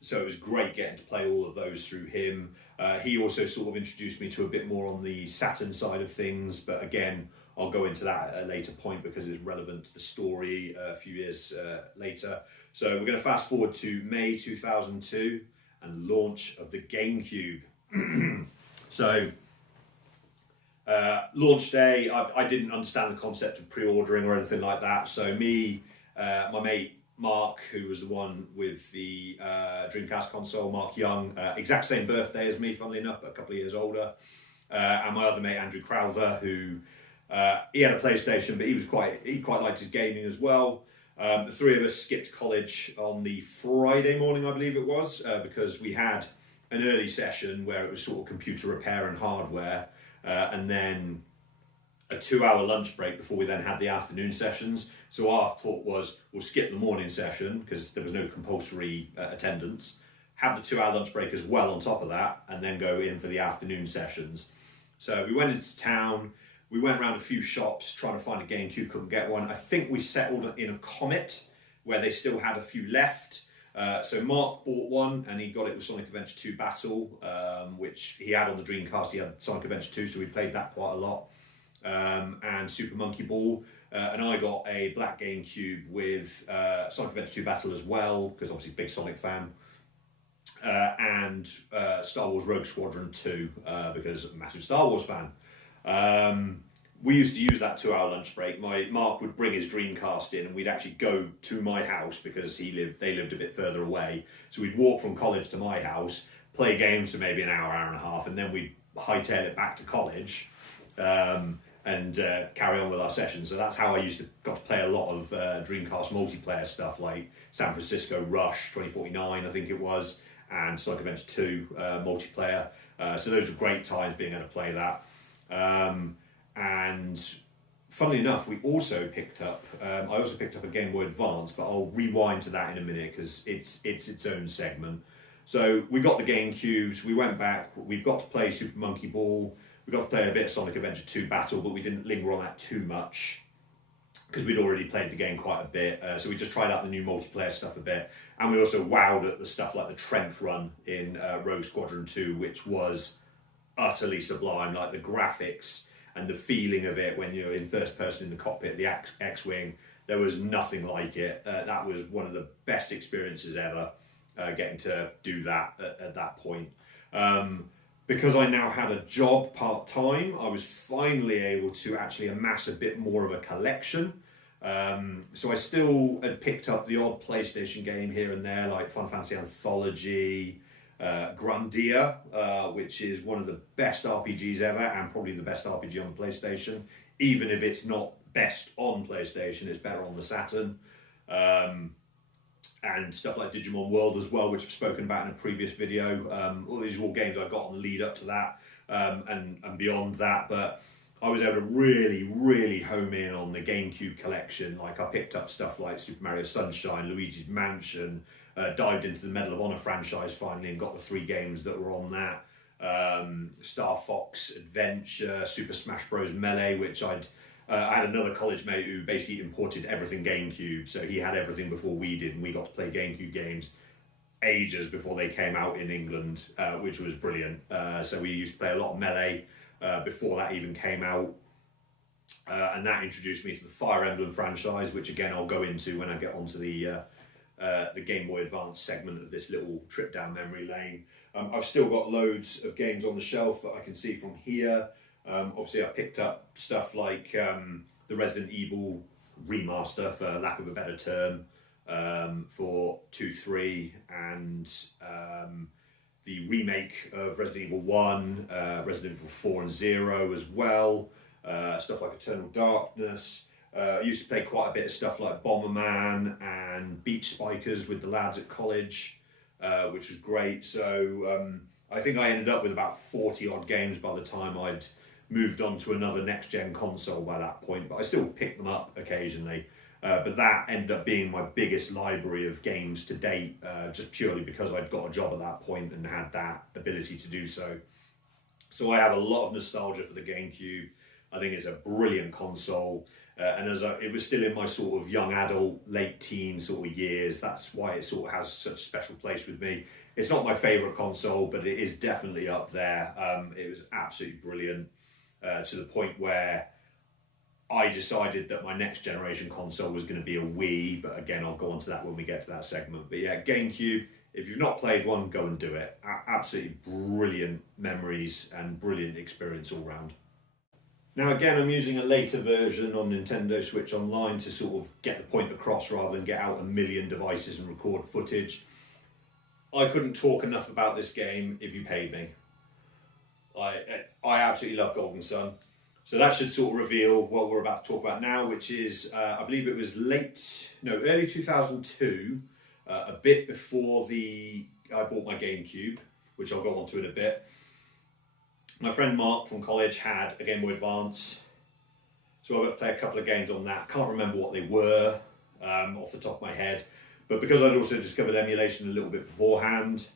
So it was great getting to play all of those through him. He also sort of introduced me to a bit more on the Saturn side of things, but again, I'll go into that at a later point because it's relevant to the story a few years later. So we're going to fast forward to May 2002 and launch of the GameCube. So launch day, I didn't understand the concept of pre-ordering or anything like that. So me, my mate Mark, who was the one with the Dreamcast console, Mark Young, exact same birthday as me, funnily enough, but a couple of years older. And my other mate, Andrew Crowther, who he had a PlayStation, but he quite liked his gaming as well. The three of us skipped college on the Friday morning, I believe it was, because we had an early session where it was sort of computer repair and hardware, and then a 2-hour lunch break before we then had the afternoon sessions. So our thought was, we'll skip the morning session because there was no compulsory attendance, have the 2-hour lunch break as well on top of that, and then go in for the afternoon sessions. So we went into town, we went around a few shops trying to find a GameCube, couldn't get one. I think we settled in a Comet where they still had a few left. So Mark bought one and he got it with Sonic Adventure 2 Battle, which he had on the Dreamcast. He had Sonic Adventure 2, so we played that quite a lot. And Super Monkey Ball. And I got a black GameCube with Sonic Adventure 2 Battle as well, because obviously big Sonic fan. And Star Wars Rogue Squadron 2, because I'm a massive Star Wars fan. We used to use that 2-hour lunch break. Mark would bring his Dreamcast in and we'd actually go to my house because they lived a bit further away. So we'd walk from college to my house, play games for maybe an hour, hour and a half, and then we'd hightail it back to college and carry on with our sessions. So that's how I got to play a lot of Dreamcast multiplayer stuff like San Francisco Rush 2049, I think it was, and Sonic Adventure 2 multiplayer. So those were great times being able to play that. And funnily enough, we also picked up, I also picked up a Game Boy Advance, but I'll rewind to that in a minute because it's its own segment. So we got the GameCubes, we went back, we got to play Super Monkey Ball, we got to play a bit of Sonic Adventure 2 Battle, but we didn't linger on that too much because we'd already played the game quite a bit. So we just tried out the new multiplayer stuff a bit. And we also wowed at the stuff like the Trench Run in Rogue Squadron 2, which was utterly sublime, like the graphics and the feeling of it when you're in first person in the cockpit, the X-Wing, there was nothing like it. That was one of the best experiences ever, getting to do that at that point. Because I now had a job part-time, I was finally able to actually amass a bit more of a collection. So I still had picked up the odd PlayStation game here and there, like Final Fantasy Anthology, Grandia, which is one of the best RPGs ever and probably the best RPG on the PlayStation. Even if it's not best on PlayStation, it's better on the Saturn. And stuff like Digimon World as well, which I've spoken about in a previous video. All these are all games I got on the lead up to that and beyond that. But I was able to really home in on the GameCube collection. Like I picked up stuff like Super Mario Sunshine, Luigi's Mansion, dived into the Medal of Honor franchise finally and got the 3 games that were on that. Star Fox Adventure, Super Smash Bros. Melee, which I had another college mate who basically imported everything GameCube, so he had everything before we did, and we got to play GameCube games ages before they came out in England, which was brilliant. So we used to play a lot of Melee before that even came out, and that introduced me to the Fire Emblem franchise, which again I'll go into when I get onto the Game Boy Advance segment of this little trip down memory lane. I've still got loads of games on the shelf that I can see from here. Obviously I picked up stuff like the Resident Evil remaster, for lack of a better term, for 2, 3, and the remake of Resident Evil 1, Resident Evil 4 and 0 as well, stuff like Eternal Darkness. I used to play quite a bit of stuff like Bomberman and Beach Spikers with the lads at college, which was great. So I think I ended up with about 40 odd games by the time I'd moved on to another next-gen console by that point, but I still pick them up occasionally. But that ended up being my biggest library of games to date, just purely because I'd got a job at that point and had that ability to do so. So I have a lot of nostalgia for the GameCube. I think it's a brilliant console. And it was still in my sort of young adult, late teen sort of years, that's why it sort of has such a special place with me. It's not my favourite console, but it is definitely up there. It was absolutely brilliant, to the point where I decided that my next generation console was going to be a Wii, but again, I'll go on to that when we get to that segment. But yeah, GameCube, if you've not played one, go and do it. Absolutely brilliant memories and brilliant experience all round. Now again, I'm using a later version on Nintendo Switch Online to sort of get the point across rather than get out a million devices and record footage. I couldn't talk enough about this game if you paid me. I absolutely love Golden Sun. So that should sort of reveal what we're about to talk about now, which is, I believe it was early 2002, a bit before I bought my GameCube, which I'll go on to in a bit. My friend Mark from college had a Game Boy Advance, so I got to play a couple of games on that. Can't remember what they were off the top of my head, but because I'd also discovered emulation a little bit beforehand,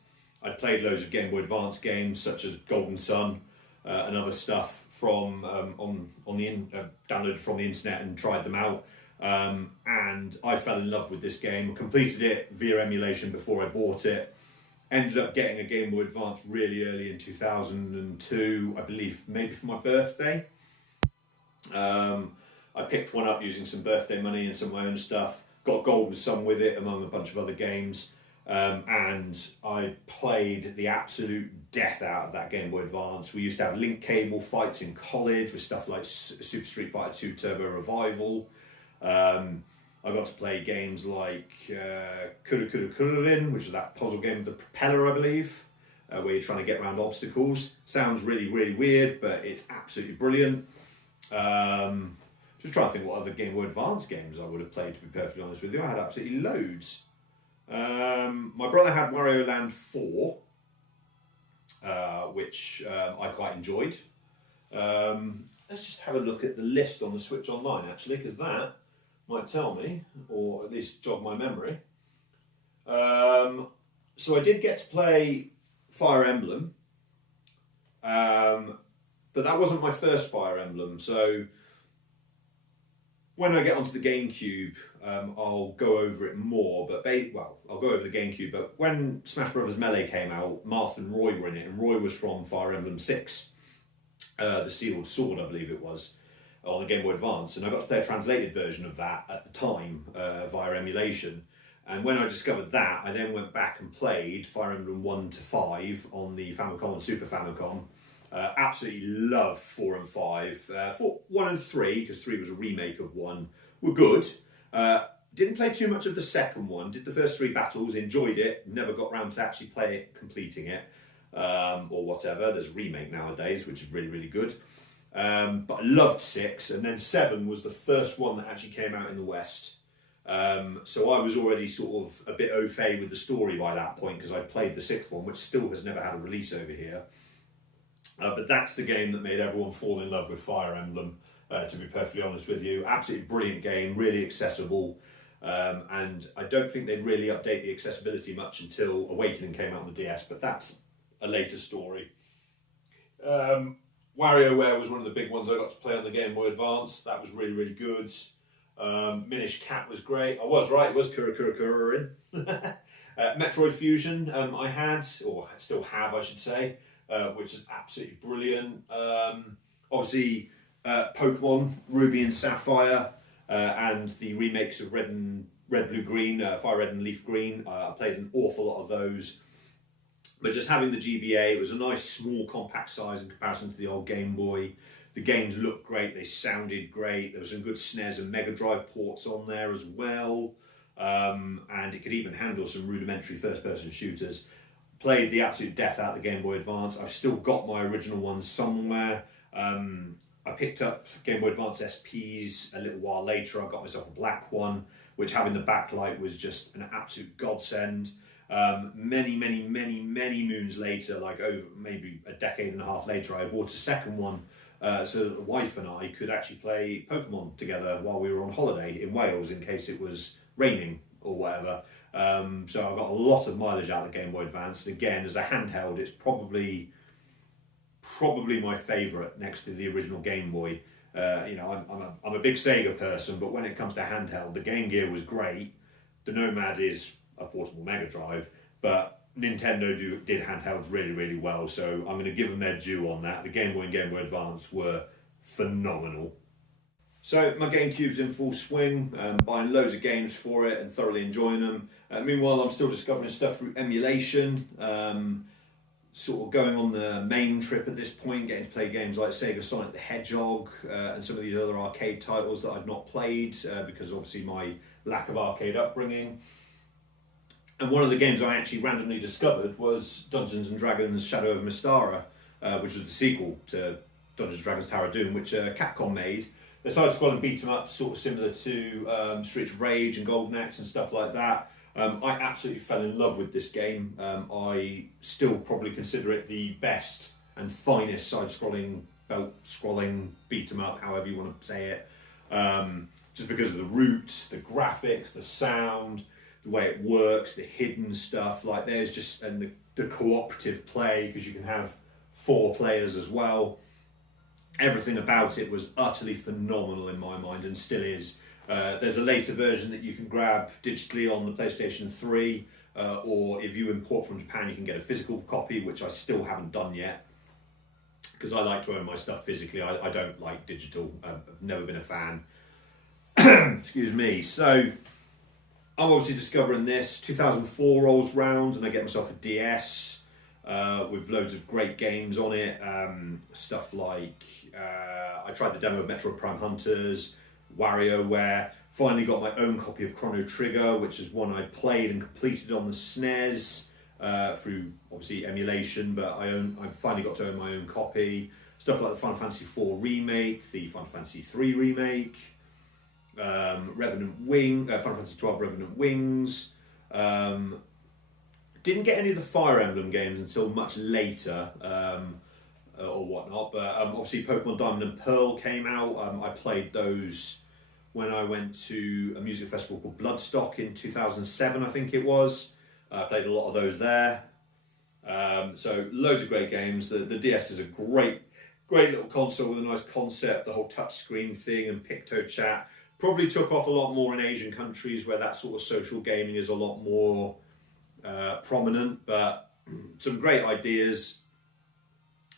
I'd played loads of Game Boy Advance games such as Golden Sun and other stuff from downloaded from the internet and tried them out. And I fell in love with this game. Completed it via emulation before I bought it. Ended up getting a Game Boy Advance really early in 2002, I believe, maybe for my birthday. I picked one up using some birthday money and some of my own stuff. Got Golden Sun with it, among a bunch of other games. And I played the absolute death out of that Game Boy Advance. We used to have link cable fights in college with stuff like Super Street Fighter 2 Turbo Revival. I got to play games like Kururin, which is that puzzle game with the propeller, I believe, where you're trying to get around obstacles. Sounds really, really weird, but it's absolutely brilliant. Just trying to think what other Game Boy Advance games I would have played, to be perfectly honest with you. I had absolutely loads. My brother had Wario Land 4, which I quite enjoyed. Let's just have a look at the list on the Switch Online, actually, because that might tell me, or at least jog my memory. So I did get to play Fire Emblem, but that wasn't my first Fire Emblem. So when I get onto the GameCube, I'll go over it more. But I'll go over the GameCube. But when Smash Bros. Melee came out, Marth and Roy were in it, and Roy was from Fire Emblem 6, the Sealed Sword, I believe it was, on the Game Boy Advance, and I got to play a translated version of that at the time via emulation. And when I discovered that, I then went back and played Fire Emblem 1 to 5 on the Famicom and Super Famicom. Absolutely loved 4 and 5. 1 and 3, because 3 was a remake of 1, were good. Didn't play too much of the second one. Did the first 3 battles, enjoyed it, never got round to actually completing it, or whatever. There's a remake nowadays, which is really, really good. But I loved 6, and then 7 was the first one that actually came out in the West. So I was already sort of a bit au fait with the story by that point, because I played the 6th one, which still has never had a release over here. But that's the game that made everyone fall in love with Fire Emblem, to be perfectly honest with you. Absolutely brilliant game, really accessible. And I don't think they'd really update the accessibility much until Awakening came out on the DS, but that's a later story. WarioWare was one of the big ones I got to play on the Game Boy Advance. That was really, really good. Minish Cap was great. I was right, it was Kururin. Metroid Fusion I had, or still have I should say, which is absolutely brilliant. Obviously Pokemon Ruby and Sapphire, and the remakes of Red, Blue, Green, Fire Red and Leaf Green. I played an awful lot of those. But just having the GBA, it was a nice small compact size in comparison to the old Game Boy. The games looked great, they sounded great, there were some good SNES and Mega Drive ports on there as well, and it could even handle some rudimentary first-person shooters. Played the absolute death out of the Game Boy Advance. I've still got my original one somewhere. I picked up Game Boy Advance SPs a little while later. I got myself a black one, which having the backlight was just an absolute godsend. Many moons later, like over maybe a decade and a half later, I bought a second one so that the wife and I could actually play Pokemon together while we were on holiday in Wales in case it was raining or whatever. So I got a lot of mileage out of the Game Boy Advance. And again, as a handheld, it's probably my favourite next to the original Game Boy. I'm a big Sega person, but when it comes to handheld, the Game Gear was great. The Nomad is a portable Mega Drive, but Nintendo did handhelds really well, so I'm going to give them their due on that. The Game Boy and Game Boy Advance were phenomenal. So my GameCube's in full swing, buying loads of games for it and thoroughly enjoying them. Meanwhile, I'm still discovering stuff through emulation, sort of going on the main trip at this point, getting to play games like Sega Sonic the Hedgehog and some of these other arcade titles that I've not played because obviously my lack of arcade upbringing. And one of the games I actually randomly discovered was Dungeons & Dragons Shadow of Mystara, which was the sequel to Dungeons & Dragons Tower of Doom, which Capcom made. The side-scrolling beat-em-up, sort of similar to Streets of Rage and Golden Axe and stuff like that. I absolutely fell in love with this game. I still probably consider it the best and finest side-scrolling, belt-scrolling beat-em-up, however you want to say it. Just because of the roots, the graphics, the sound, the way it works, the hidden stuff, like there's just, and the cooperative play, because you can have 4 players as well. Everything about it was utterly phenomenal in my mind and still is. There's a later version that you can grab digitally on the PlayStation 3, or if you import from Japan you can get a physical copy, which I still haven't done yet, because I like to own my stuff physically. I don't like digital. I've never been a fan. Excuse me. So I'm obviously discovering this. 2004 rolls round and I get myself a DS with loads of great games on it. Stuff like, I tried the demo of Metroid Prime Hunters, WarioWare, finally got my own copy of Chrono Trigger, which is one I played and completed on the SNES through obviously emulation, but I finally got to own my own copy. Stuff like the Final Fantasy IV remake, the Final Fantasy III remake, Final Fantasy XII Revenant Wings. Didn't get any of the Fire Emblem games until much later, or whatnot, but obviously Pokemon Diamond and Pearl came out. I played those when I went to a music festival called Bloodstock in 2007, I think it was. I played a lot of those there. So loads of great games. The DS is a great little console with a nice concept, the whole touchscreen thing and Picto Chat. Probably took off a lot more in Asian countries where that sort of social gaming is a lot more prominent, but some great ideas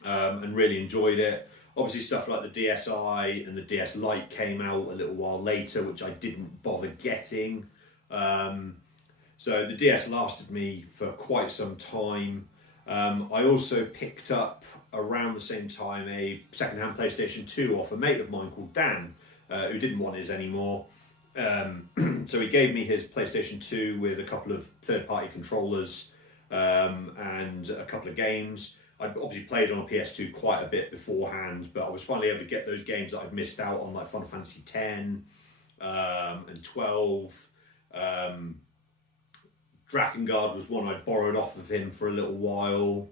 and really enjoyed it. Obviously stuff like the DSi and the DS Lite came out a little while later, which I didn't bother getting. So the DS lasted me for quite some time. I also picked up around the same time a second-hand PlayStation 2 off a mate of mine called Dan, who didn't want his anymore. So he gave me his PlayStation 2 with a couple of third-party controllers and a couple of games. I'd obviously played on a PS2 quite a bit beforehand, but I was finally able to get those games that I'd missed out on, like Final Fantasy X and 12. Drakengard was one I borrowed off of him for a little while,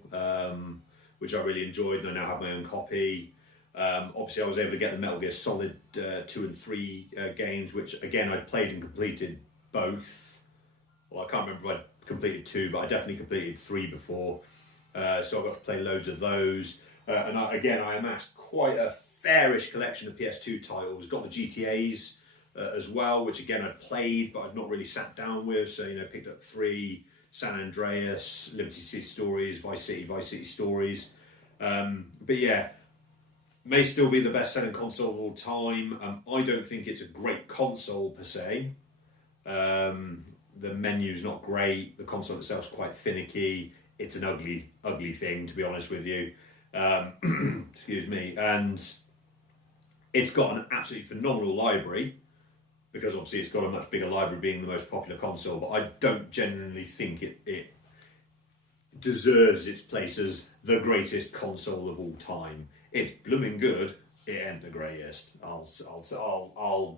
which I really enjoyed, and I now have my own copy. Obviously I was able to get the Metal Gear Solid 2 and 3 games, which again I'd played and completed both. Well, I can't remember if I'd completed 2, but I definitely completed 3 before. So I got to play loads of those. And I amassed quite a fairish collection of PS2 titles. Got the GTAs as well, which again I'd played, but I'd not really sat down with. So, picked up 3, San Andreas, Liberty City Stories, Vice City Stories. But yeah, may still be the best-selling console of all time. I don't think it's a great console per se. The menu's not great. The console itself's quite finicky. It's an ugly thing, to be honest with you. Excuse me. And It's got an absolutely phenomenal library, because obviously it's got a much bigger library being the most popular console, but I don't genuinely think it deserves its place as the greatest console of all time. It's blooming good. It ain't the greatest. I'll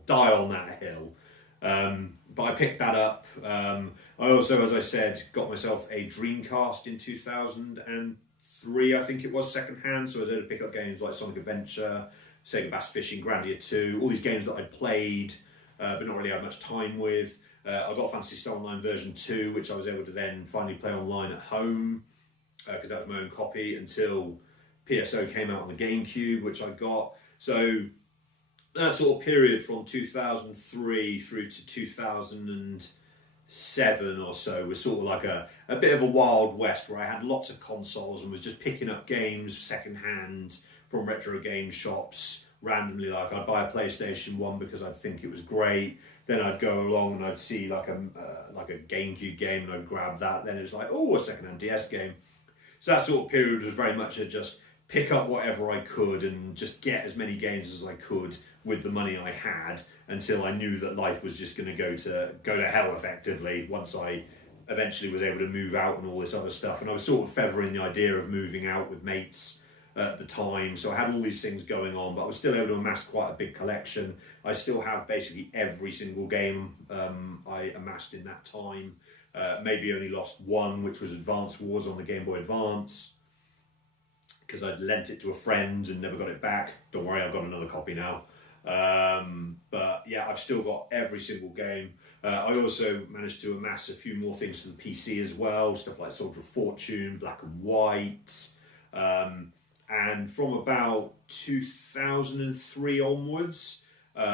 die on that hill. But I picked that up. I also, as I said, got myself a Dreamcast in 2003, I think it was, second hand. So I was able to pick up games like Sonic Adventure, Sega Bass Fishing, Grandia 2, all these games that I'd played but not really had much time with. I got Phantasy Star Online version 2, which I was able to then finally play online at home, because that was my own copy, until PSO came out on the GameCube, which I got. So that sort of period from 2003 through to 2007 or so was sort of like a bit of a wild west, where I had lots of consoles and was just picking up games second hand from retro game shops randomly. Like, I'd buy a PlayStation 1 because I'd think it was great. Then I'd go along and I'd see like a GameCube game and I'd grab that. Then it was like, oh, a second-hand DS game. So that sort of period was very much a just pick up whatever I could and just get as many games as I could with the money I had, until I knew that life was just going to go to hell effectively once I eventually was able to move out and all this other stuff. And I was sort of feathering the idea of moving out with mates at the time, so I had all these things going on, but I was still able to amass quite a big collection. I still have basically every single game I amassed in that time. Maybe only lost one, which was Advance Wars on the Game Boy Advance, because I'd lent it to a friend and never got it back. Don't worry, I've got another copy now. But yeah, I've still got every single game. I also managed to amass a few more things for the PC as well, stuff like Soldier of Fortune, Black and White. And from about 2003 onwards,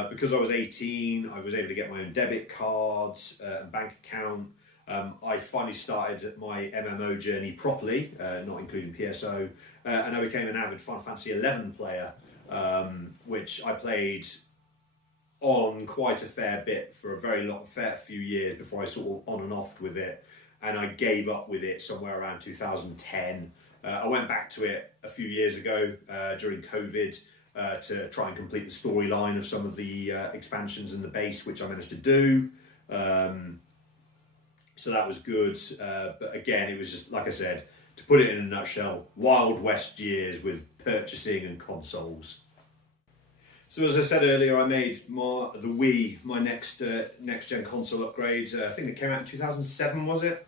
because I was 18, I was able to get my own debit cards and bank account. I finally started my MMO journey properly, not including PSO, and I became an avid Final Fantasy XI player, which I played on quite a fair bit for a fair few years before I sort of on and off with it, and I gave up with it somewhere around 2010. I went back to it a few years ago during COVID to try and complete the storyline of some of the expansions in the base, which I managed to do. So that was good. But again, it was just, like I said, to put it in a nutshell, Wild West years with purchasing and consoles. So as I said earlier, I made the Wii my next gen console upgrade. I think it came out in 2007, was it?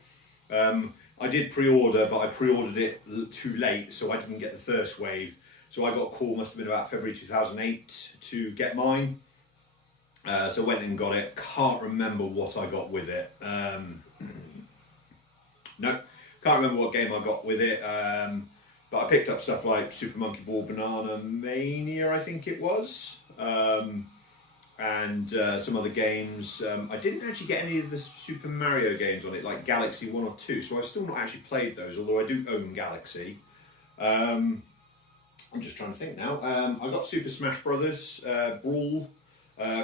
I did pre-order, but I pre-ordered it too late, so I didn't get the first wave. So I got a call, must have been about February 2008, to get mine. So I went and got it. Can't remember what I got with it. No, can't remember what game I got with it. But I picked up stuff like Super Monkey Ball Banana Mania, I think it was. And some other games. I didn't actually get any of the Super Mario games on it, like Galaxy 1 or 2, so I've still not actually played those, although I do own Galaxy. I'm just trying to think now. I got Super Smash Brothers Brawl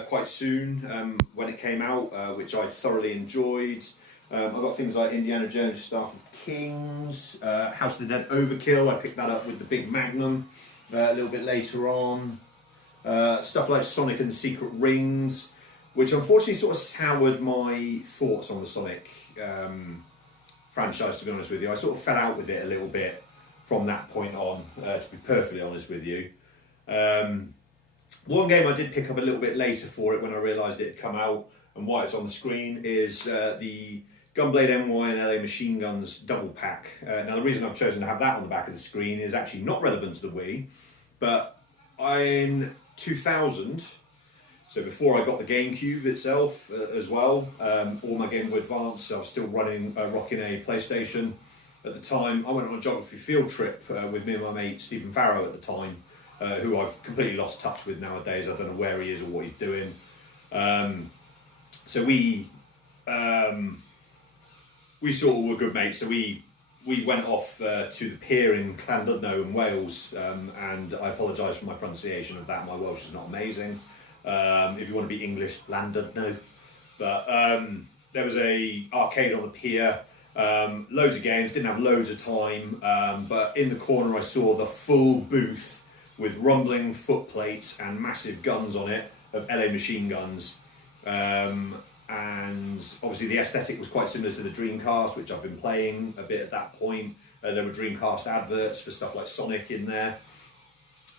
quite soon when it came out, which I thoroughly enjoyed. I got things like Indiana Jones Staff of Kings, House of the Dead Overkill. I picked that up with the big Magnum a little bit later on. Stuff like Sonic and the Secret Rings, which unfortunately sort of soured my thoughts on the Sonic franchise, to be honest with you. I sort of fell out with it a little bit from that point on, to be perfectly honest with you. One game I did pick up a little bit later for it, when I realised it had come out and why it's on the screen, is the Gunblade NY and LA Machine Guns double pack. Now the reason I've chosen to have that on the back of the screen is actually not relevant to the Wii, but in 2000, so before I got the GameCube itself as well, all my Game Boy Advance, I was still rocking a PlayStation at the time. I went on a geography field trip with me and my mate Stephen Farrow at the time, who I've completely lost touch with nowadays. I don't know where he is or what he's doing. So we sort of were good mates, so we went off to the pier in Llandudno in Wales, and I apologise for my pronunciation of that. My Welsh is not amazing. If you want to be English, Llandudno. But there was a arcade on the pier, loads of games, didn't have loads of time, but in the corner I saw the full booth with rumbling foot plates and massive guns on it of LA machine guns. And obviously the aesthetic was quite similar to the Dreamcast, which I've been playing a bit at that point. There were Dreamcast adverts for stuff like Sonic in there.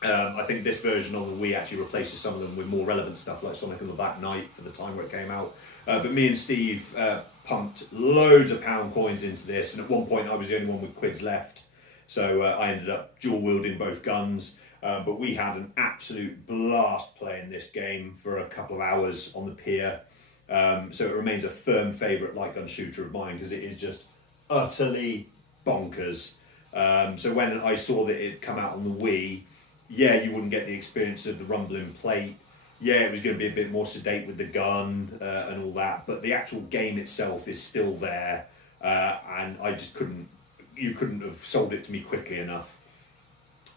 I think this version on the Wii actually replaces some of them with more relevant stuff like Sonic and the Black Knight for the time where it came out. But me and Steve pumped loads of pound coins into this, and at one point I was the only one with quids left. So I ended up dual wielding both guns. But we had an absolute blast playing this game for a couple of hours on the pier. So it remains a firm favourite light gun shooter of mine because it is just utterly bonkers. So when I saw that it come out on the Wii, yeah, you wouldn't get the experience of the rumbling plate. Yeah, it was going to be a bit more sedate with the gun and all that, but the actual game itself is still there, and I just you couldn't have sold it to me quickly enough.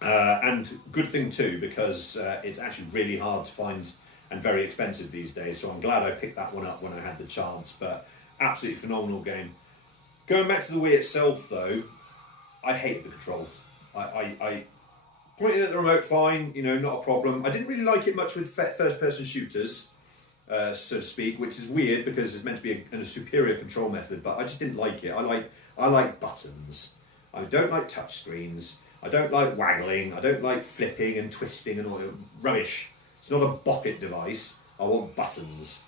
And good thing too, because it's actually really hard to find and very expensive these days, so I'm glad I picked that one up when I had the chance, but absolutely phenomenal game. Going back to the Wii itself though, I hated the controls. I pointed at the remote fine, you know, not a problem. I didn't really like it much with first-person shooters, so to speak, which is weird because it's meant to be a superior control method, but I just didn't like it. I like buttons. I don't like touch screens. I don't like waggling. I don't like flipping and twisting and all that rubbish. It's not a bucket device. I want buttons.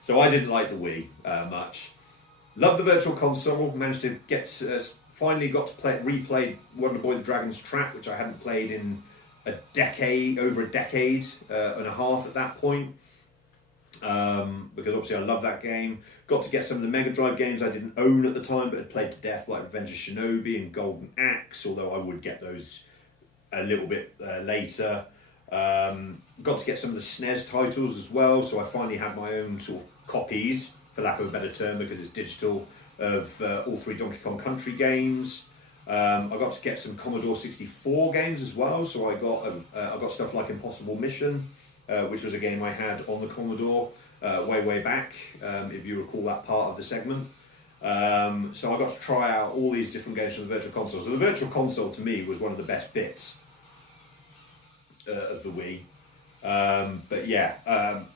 So I didn't like the Wii much. Loved the Virtual Console. Managed to get finally got to replay Wonder Boy: The Dragon's Trap, which I hadn't played in over a decade and a half at that point. Because obviously I love that game. Got to get some of the Mega Drive games I didn't own at the time but had played to death, like Revenge of Shinobi and Golden Axe, although I would get those a little bit later. Got to get some of the SNES titles as well, so I finally had my own sort of copies, for lack of a better term, because it's digital, of all three Donkey Kong Country games. I got to get some Commodore 64 games as well, so I got stuff like Impossible Mission, which was a game I had on the Commodore way back, if you recall that part of the segment. So I got to try out all these different games from the Virtual Console. So the Virtual Console to me was one of the best bits of the Wii. But yeah,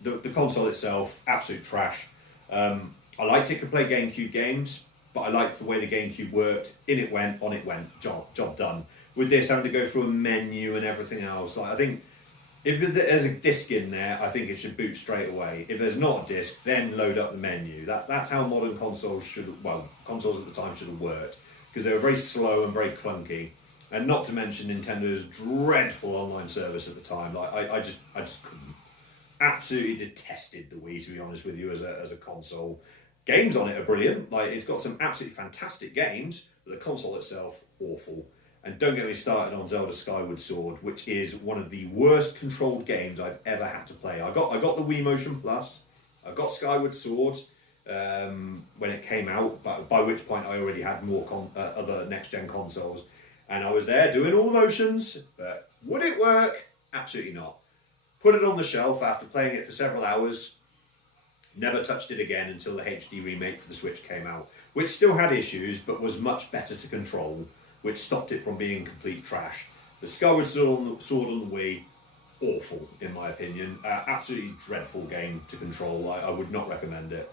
the console itself, absolute trash. I liked it could play GameCube games, but I liked the way the GameCube worked. In it went, on it went, job done. With this, having to go through a menu and everything else, like I think if there's a disc in there, I think it should boot straight away. If there's not a disc, then load up the menu. That's how modern consoles consoles at the time should have worked, because they were very slow and very clunky. And not to mention Nintendo's dreadful online service at the time. Like I just couldn't. Absolutely detested the Wii, to be honest with you, as a console. Games on it are brilliant. Like it's got some absolutely fantastic games, but the console itself, awful. And don't get me started on Zelda Skyward Sword, which is one of the worst controlled games I've ever had to play. I got the Wii Motion Plus. I got Skyward Sword when it came out, but by which point I already had more other next-gen consoles. And I was there doing all the motions, but would it work? Absolutely not. Put it on the shelf after playing it for several hours. Never touched it again until the HD remake for the Switch came out, which still had issues, but was much better to control, which stopped it from being complete trash. The Skyward Sword on the Wii, awful in my opinion. Absolutely dreadful game to control. I would not recommend it.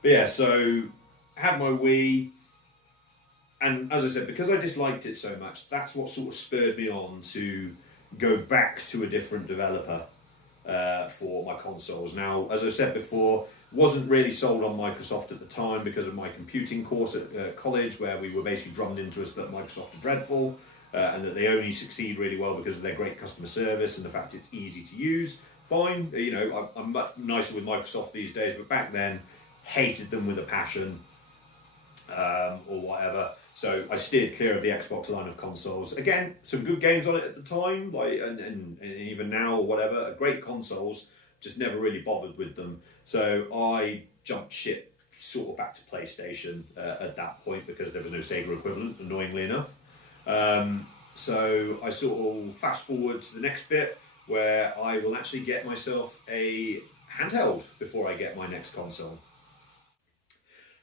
But yeah, so had my Wii. And as I said, because I disliked it so much, that's what sort of spurred me on to go back to a different developer for my consoles. Now, as I said before, wasn't really sold on Microsoft at the time because of my computing course at college, where we were basically drummed into us that Microsoft are dreadful and that they only succeed really well because of their great customer service and the fact it's easy to use. Fine, you know, I'm much nicer with Microsoft these days, but back then, hated them with a passion or whatever. So I steered clear of the Xbox line of consoles. Again, some good games on it at the time, like and even now or whatever, great consoles, just never really bothered with them. So I jumped ship sort of back to PlayStation at that point because there was no Sega equivalent, annoyingly enough. So I sort of fast forward to the next bit where I will actually get myself a handheld before I get my next console.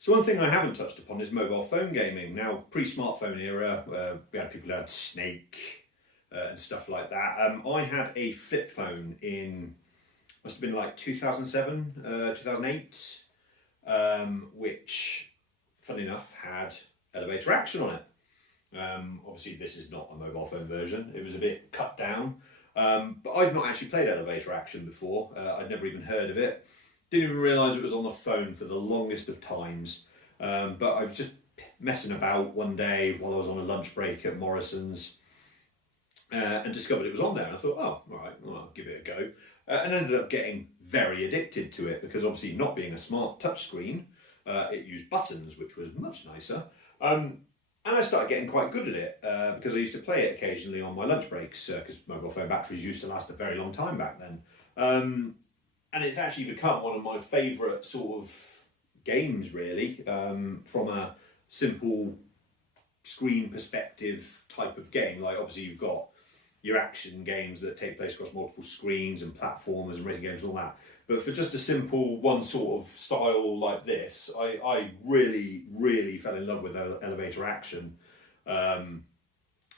So one thing I haven't touched upon is mobile phone gaming. Now, pre-smartphone era, we had people who had Snake, and stuff like that. I had a flip phone in, must have been like 2007, 2008, which, funny enough, had elevator action on it. Obviously, this is not a mobile phone version. It was a bit cut down, but I'd not actually played elevator action before. I'd never even heard of it. Didn't even realise it was on the phone for the longest of times. But I was just messing about one day while I was on a lunch break at Morrison's, and discovered it was on there. And I thought, oh, all right, well, I'll give it a go. And ended up getting very addicted to it because obviously not being a smart touchscreen, it used buttons, which was much nicer. And I started getting quite good at it because I used to play it occasionally on my lunch breaks because mobile phone batteries used to last a very long time back then. And it's actually become one of my favourite sort of games, really, from a simple screen perspective type of game. Like, obviously, you've got your action games that take place across multiple screens and platformers and racing games and all that. But for just a simple one sort of style like this, I really, really fell in love with elevator action. And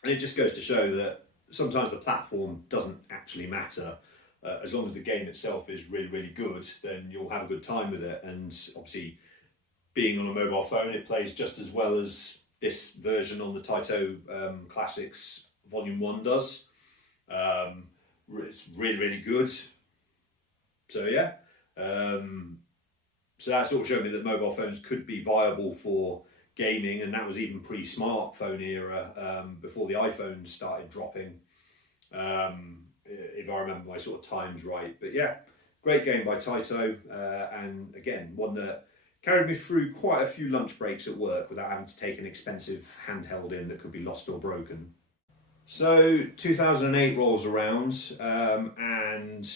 it just goes to show that sometimes the platform doesn't actually matter. As long as the game itself is really, really good, then you'll have a good time with it. And obviously, being on a mobile phone, it plays just as well as this version on the Taito Classics Volume 1 does. It's really, really good. So yeah, so that sort of showed me that mobile phones could be viable for gaming, and that was even pre-smartphone era, before the iPhone started dropping, if I remember my sort of times right. But yeah, great game by Taito, and again, one that carried me through quite a few lunch breaks at work without having to take an expensive handheld in that could be lost or broken. So 2008 rolls around, and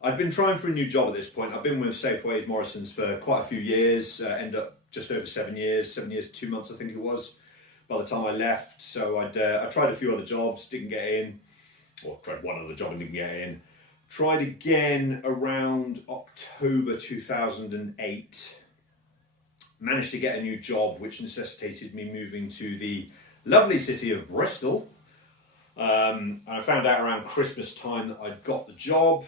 I'd been trying for a new job at this point. I've been with Safeways Morrison's for quite a few years, ended up just over 7 years, 7 years, 2 months I think it was, by the time I left. So I tried a few other jobs, didn't get in, or tried one other job and didn't get in. Tried again around October 2008. Managed to get a new job, which necessitated me moving to the lovely city of Bristol. And I found out around Christmas time that I'd got the job.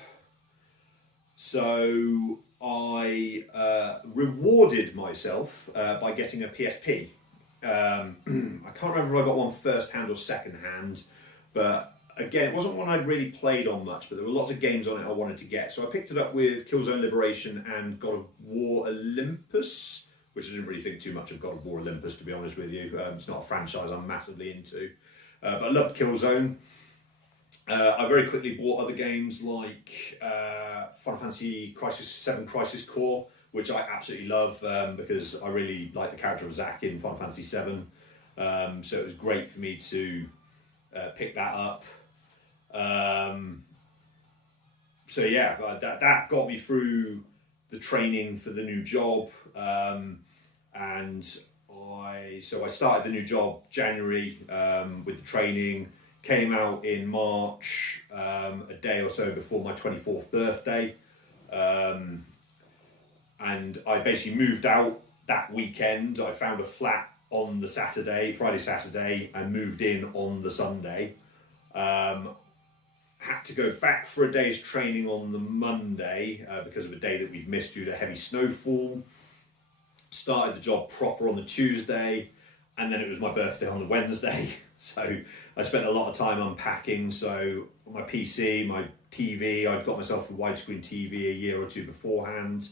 So I rewarded myself by getting a PSP. I can't remember if I got one first hand or second hand, but again, it wasn't one I'd really played on much, but there were lots of games on it I wanted to get. So I picked it up with Killzone Liberation and God of War Olympus, which I didn't really think too much of God of War Olympus, to be honest with you. It's not a franchise I'm massively into. But I loved Killzone. I very quickly bought other games like Final Fantasy Crisis 7 Crisis Core, which I absolutely love because I really like the character of Zack in Final Fantasy 7. So it was great for me to pick that up. So yeah, that got me through the training for the new job. And I started the new job January with the training. Came out in March, a day or so before my 24th birthday, and I basically moved out that weekend. I found a flat on the Friday, Saturday, and moved in on the Sunday. Had to go back for a day's training on the Monday because of a day that we'd missed due to heavy snowfall. Started the job proper on the Tuesday, and then it was my birthday on the Wednesday. So I spent a lot of time unpacking. So my PC, my TV, I'd got myself a widescreen TV a year or two beforehand.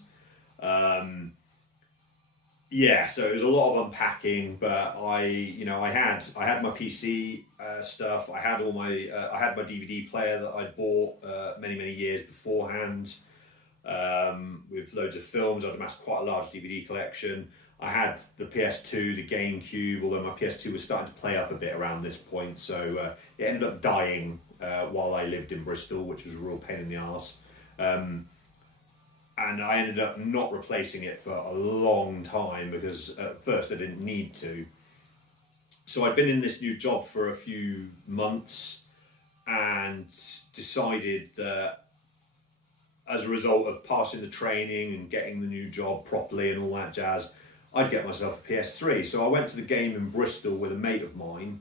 Yeah, so it was a lot of unpacking, but I had my PC stuff. I had my DVD player that I'd bought many years beforehand. With loads of films. I'd amassed quite a large DVD collection. I had the PS2, the GameCube, although my PS2 was starting to play up a bit around this point, so it ended up dying while I lived in Bristol, which was a real pain in the arse. And I ended up not replacing it for a long time because at first I didn't need to. So I'd been in this new job for a few months and decided that as a result of passing the training and getting the new job properly and all that jazz, I'd get myself a PS3. So I went to the game in Bristol with a mate of mine,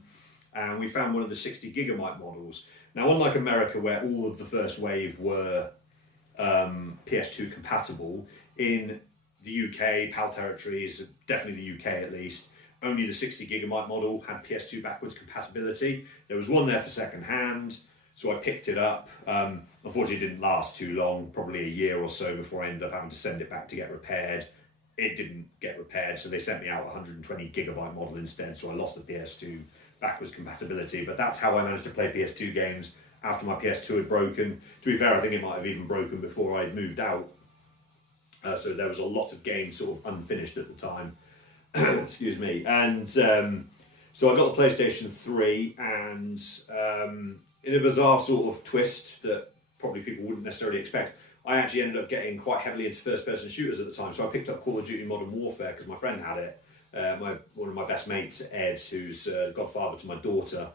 and we found one of the 60 gigabyte models. Now, unlike America, where all of the first wave were PS2 compatible, in the UK, PAL territories, definitely the UK at least, only the 60 gigabyte model had PS2 backwards compatibility. There was one there for second hand, so I picked it up. Unfortunately, it didn't last too long, probably a year or so before I ended up having to send it back to get repaired. It didn't get repaired, so they sent me out a 120 gigabyte model instead, so I lost the PS2 backwards compatibility. But that's how I managed to play PS2 games after my PS2 had broken. To be fair, I think it might have even broken before I'd moved out. So there was a lot of games sort of unfinished at the time. Excuse me. And so I got the PlayStation 3, and in a bizarre sort of twist that probably people wouldn't necessarily expect, I actually ended up getting quite heavily into first-person shooters at the time. So I picked up Call of Duty Modern Warfare because my friend had it. One of my best mates, Ed, who's godfather to my daughter,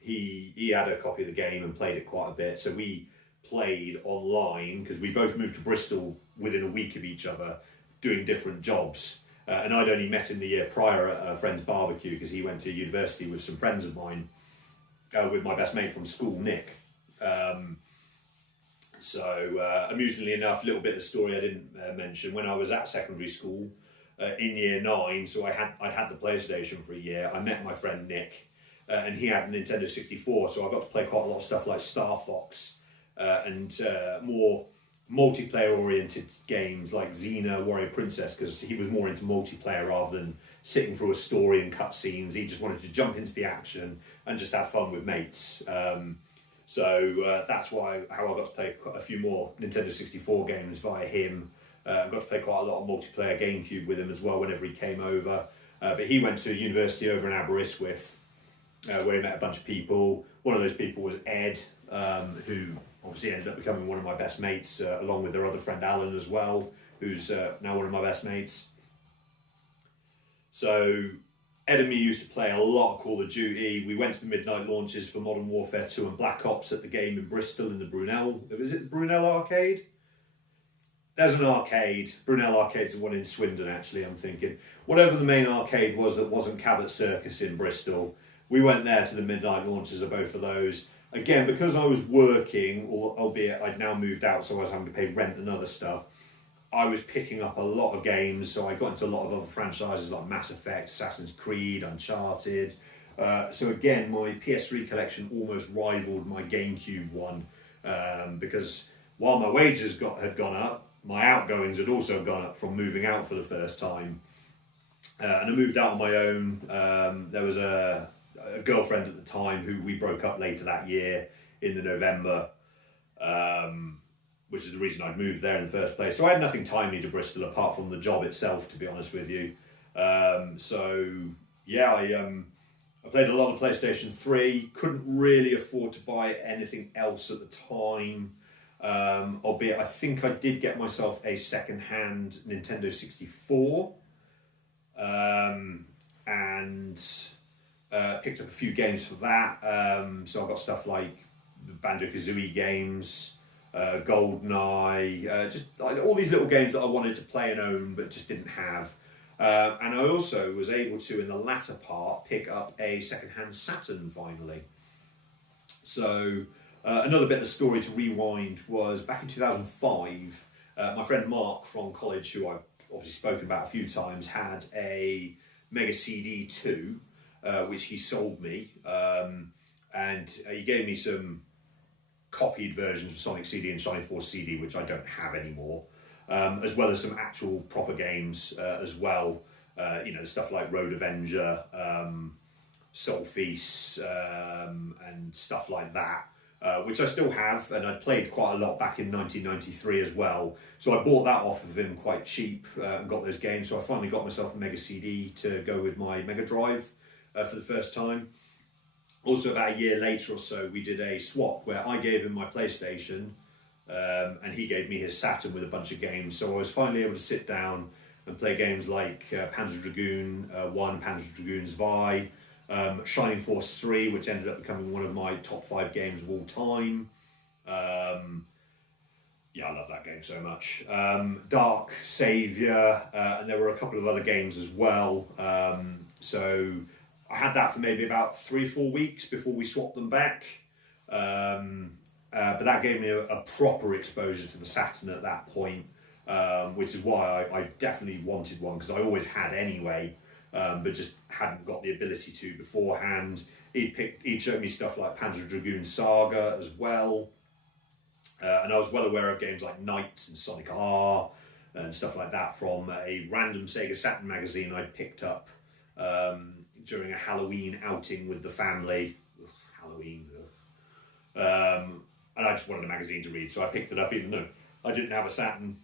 he had a copy of the game and played it quite a bit. So we played online because we both moved to Bristol within a week of each other, doing different jobs. And I'd only met him the year prior at a friend's barbecue because he went to university with some friends of mine, with my best mate from school, Nick. So amusingly enough, a little bit of the story I didn't mention, when I was at secondary school in year 9, so I'd had the PlayStation for a year, I met my friend Nick, and he had a Nintendo 64, so I got to play quite a lot of stuff like Star Fox and more multiplayer oriented games like Xena, Warrior Princess, because he was more into multiplayer rather than sitting through a story and cutscenes. He just wanted to jump into the action and just have fun with mates. So that's how I got to play a few more Nintendo 64 games via him. I got to play quite a lot of multiplayer GameCube with him as well whenever he came over. But he went to university over in Aberystwyth, where he met a bunch of people. One of those people was Ed, who obviously ended up becoming one of my best mates, along with their other friend Alan as well, who's now one of my best mates. So Ed and me used to play a lot of Call of Duty. We went to the midnight launches for Modern Warfare 2 and Black Ops at the game in Bristol in the Brunel. Was it the Brunel Arcade? There's an arcade. Brunel Arcade's the one in Swindon, actually, I'm thinking. Whatever the main arcade was that wasn't Cabot Circus in Bristol, we went there to the midnight launches of both of those. Again, because I was working, albeit I'd now moved out, so I was having to pay rent and other stuff, I was picking up a lot of games, so I got into a lot of other franchises like Mass Effect, Assassin's Creed, Uncharted. So again, my PS3 collection almost rivaled my GameCube one, because while my wages had gone up, my outgoings had also gone up from moving out for the first time. And I moved out on my own. There was a girlfriend at the time who we broke up later that year in the November, which is the reason I'd moved there in the first place. So I had nothing tying me to Bristol apart from the job itself, to be honest with you. So yeah, I played a lot of PlayStation 3, couldn't really afford to buy anything else at the time, albeit I think I did get myself a second-hand Nintendo 64, and picked up a few games for that. So I got stuff like Banjo-Kazooie games, GoldenEye, just like all these little games that I wanted to play and own but just didn't have. And I also was able to, in the latter part, pick up a second-hand Saturn finally. So another bit of the story to rewind was back in 2005, my friend Mark from college, who I've obviously spoken about a few times, had a Mega CD 2, which he sold me, and he gave me some copied versions of Sonic CD and Shining Force CD, which I don't have anymore, as well as some actual proper games as well. Stuff like Road Avenger, Soul Feast, and stuff like that, which I still have, and I played quite a lot back in 1993 as well. So I bought that off of him quite cheap and got those games. So I finally got myself a Mega CD to go with my Mega Drive for the first time. Also, about a year later or so, we did a swap where I gave him my PlayStation and he gave me his Saturn with a bunch of games. So I was finally able to sit down and play games like Panzer Dragoon 1, Panzer Dragoon Zwei, Shining Force 3, which ended up becoming one of my top 5 games of all time. Yeah, I love that game so much. Dark Saviour, and there were a couple of other games as well. So I had that for maybe about 3-4 weeks before we swapped them back. But that gave me a proper exposure to the Saturn at that point, which is why I definitely wanted one, because I always had anyway, but just hadn't got the ability to beforehand. He'd showed me stuff like Panzer Dragoon Saga as well, and I was well aware of games like Knights and Sonic R and stuff like that from a random Sega Saturn magazine I'd picked up during a Halloween outing with the family. Ugh, Halloween. And I just wanted a magazine to read, so I picked it up even though I didn't have a Saturn,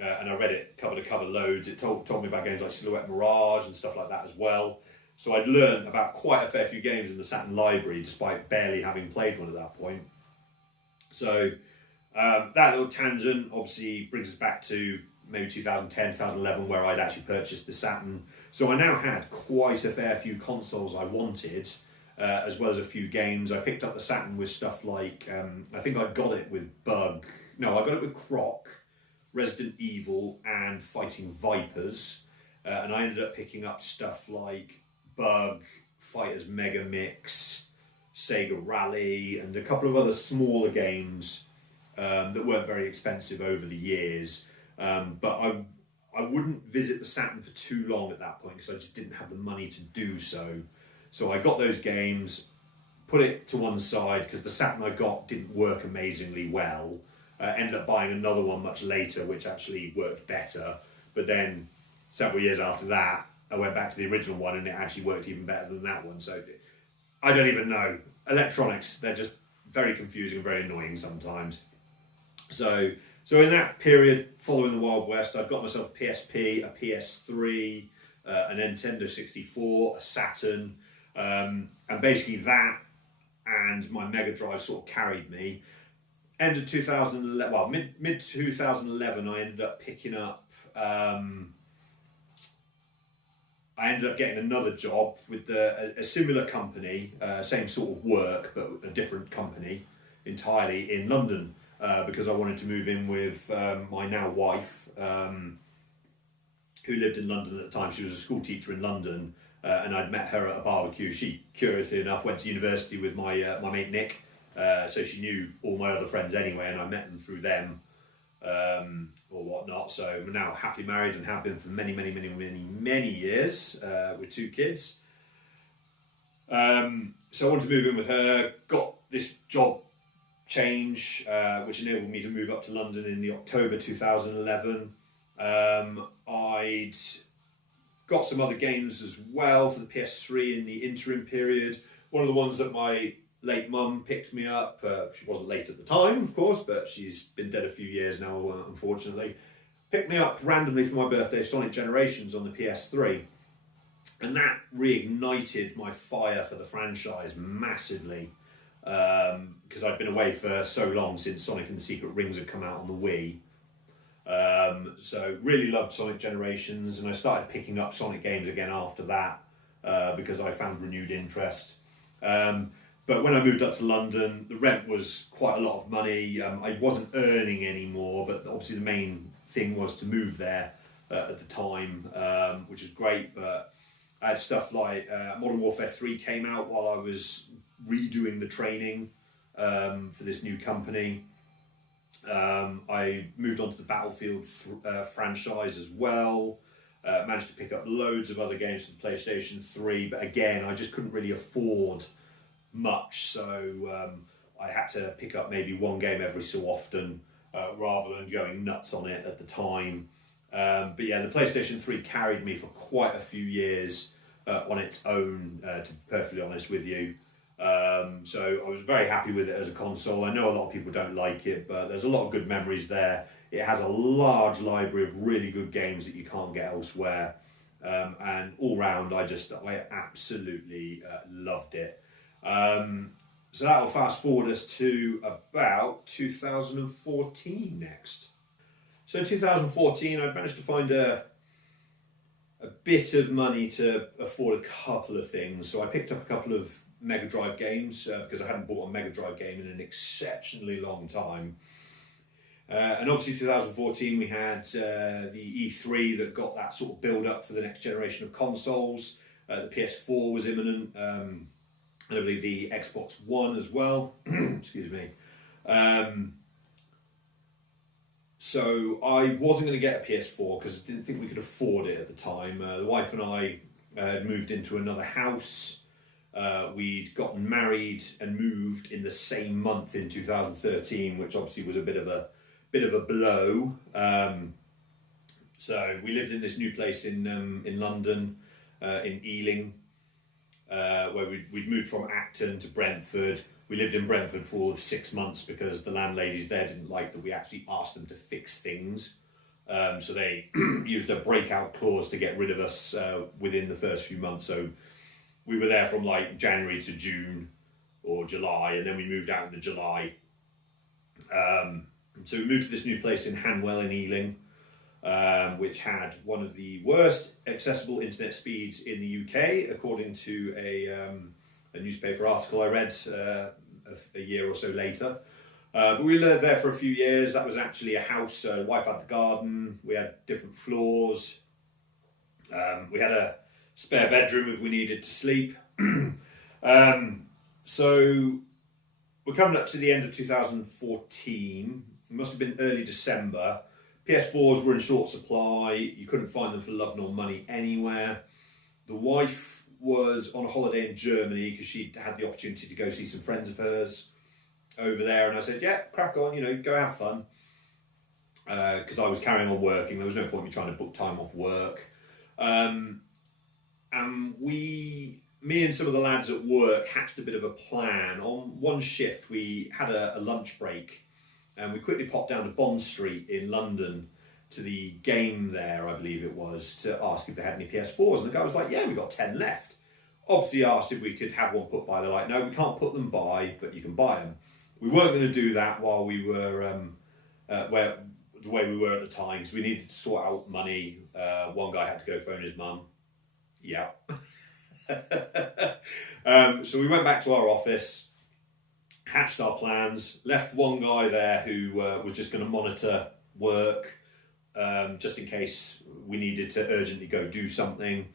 and I read it cover to cover loads. It told me about games like Silhouette Mirage and stuff like that as well. So I'd learned about quite a fair few games in the Saturn library, despite barely having played one at that point. So that little tangent obviously brings us back to maybe 2010, 2011, where I'd actually purchased the Saturn. So I now had quite a fair few consoles I wanted, as well as a few games. I picked up the Saturn with stuff like, I think I got it with I got it with Croc, Resident Evil, and Fighting Vipers. And I ended up picking up stuff like Bug, Fighters Mega Mix, Sega Rally, and a couple of other smaller games that weren't very expensive over the years. But I wouldn't visit the Saturn for too long at that point because I just didn't have the money to do so. So I got those games, put it to one side because the Saturn I got didn't work amazingly well. Ended up buying another one much later, which actually worked better. But then several years after that, I went back to the original one and it actually worked even better than that one. So I don't even know. Electronics, they're just very confusing and very annoying sometimes. So in that period, following the Wild West, I'd got myself a PSP, a PS3, a Nintendo 64, a Saturn, and basically that and my Mega Drive sort of carried me. End of 2011, well, mid 2011, I ended up picking up. I ended up getting another job with a similar company, same sort of work, but a different company entirely in London, because I wanted to move in with my now wife, who lived in London at the time. She was a school teacher in London, and I'd met her at a barbecue. She, curiously enough, went to university with my mate Nick, so she knew all my other friends anyway, and I met them through them. Or whatnot. So we're now happily married and have been for many years, with 2 kids. So I wanted to move in with her, got this job change, which enabled me to move up to London in the October 2011. I'd got some other games as well for the PS3 in the interim period. One of the ones that my late mum picked me up. She wasn't late at the time, of course, but she's been dead a few years now, unfortunately. Picked me up randomly for my birthday, Sonic Generations on the PS3. And that reignited my fire for the franchise massively, because I'd been away for so long since Sonic and the Secret Rings had come out on the Wii. So really loved Sonic Generations, and I started picking up Sonic games again after that, because I found renewed interest. But when I moved up to London, the rent was quite a lot of money. I wasn't earning anymore, but obviously the main thing was to move there at the time, which was great. But I had stuff like Modern Warfare 3 came out while I was redoing the training for this new company. I moved on to the Battlefield franchise as well. Managed to pick up loads of other games for the PlayStation 3, but again, I just couldn't really afford much, so I had to pick up maybe one game every so often, rather than going nuts on it at the time. But yeah, the PlayStation 3 carried me for quite a few years on its own, to be perfectly honest with you. So I was very happy with it as a console. I know a lot of people don't like it, but there's a lot of good memories there. It has a large library of really good games that you can't get elsewhere, and all round I absolutely loved it. So that will fast forward us to about 2014 next. So 2014, I managed to find a bit of money to afford a couple of things. So I picked up a couple of Mega Drive games, because I hadn't bought a Mega Drive game in an exceptionally long time. And obviously 2014 we had the E3 that got that sort of build up for the next generation of consoles. The PS4 was imminent, and I believe the Xbox One as well. Excuse me. So I wasn't going to get a PS4 because I didn't think we could afford it at the time. The wife and I had moved into another house. We'd gotten married and moved in the same month in 2013, which obviously was a bit of a blow. So we lived in this new place in London, in Ealing, where we'd moved from Acton to Brentford. We lived in Brentford for all of 6 months because the landladies there didn't like that we actually asked them to fix things. So they used a breakout clause to get rid of us within the first few months. So we were there from like January to June or July, and then we moved out in the July. So we moved to this new place in Hanwell in Ealing, which had one of the worst accessible internet speeds in the UK, according to a newspaper article I read a year or so later. But we lived there for a few years. That was actually a house. Wife had the garden. We had different floors. We had a spare bedroom if we needed to sleep. So we're coming up to the end of 2014. It must have been early December. PS4s were in short supply. You couldn't find them for love nor money anywhere. The wife was on a holiday in Germany because she had the opportunity to go see some friends of hers over there, and I said, yeah, crack on, go have fun, because I was carrying on working. There was no point in me trying to book time off work. And me and some of the lads at work hatched a bit of a plan. On one shift we had a lunch break, and we quickly popped down to Bond Street in London to the game there, I believe it was, to ask if they had any PS4s. And the guy was like, yeah, we got 10 left. Obviously asked if we could have one put by. They're like, no, we can't put them by, but you can buy them. We weren't going to do that while we were the way we were at the time, because we needed to sort out money. One guy had to go phone his mum. Yeah. So we went back to our office, hatched our plans, left one guy there who was just going to monitor work, just in case we needed to urgently go do something.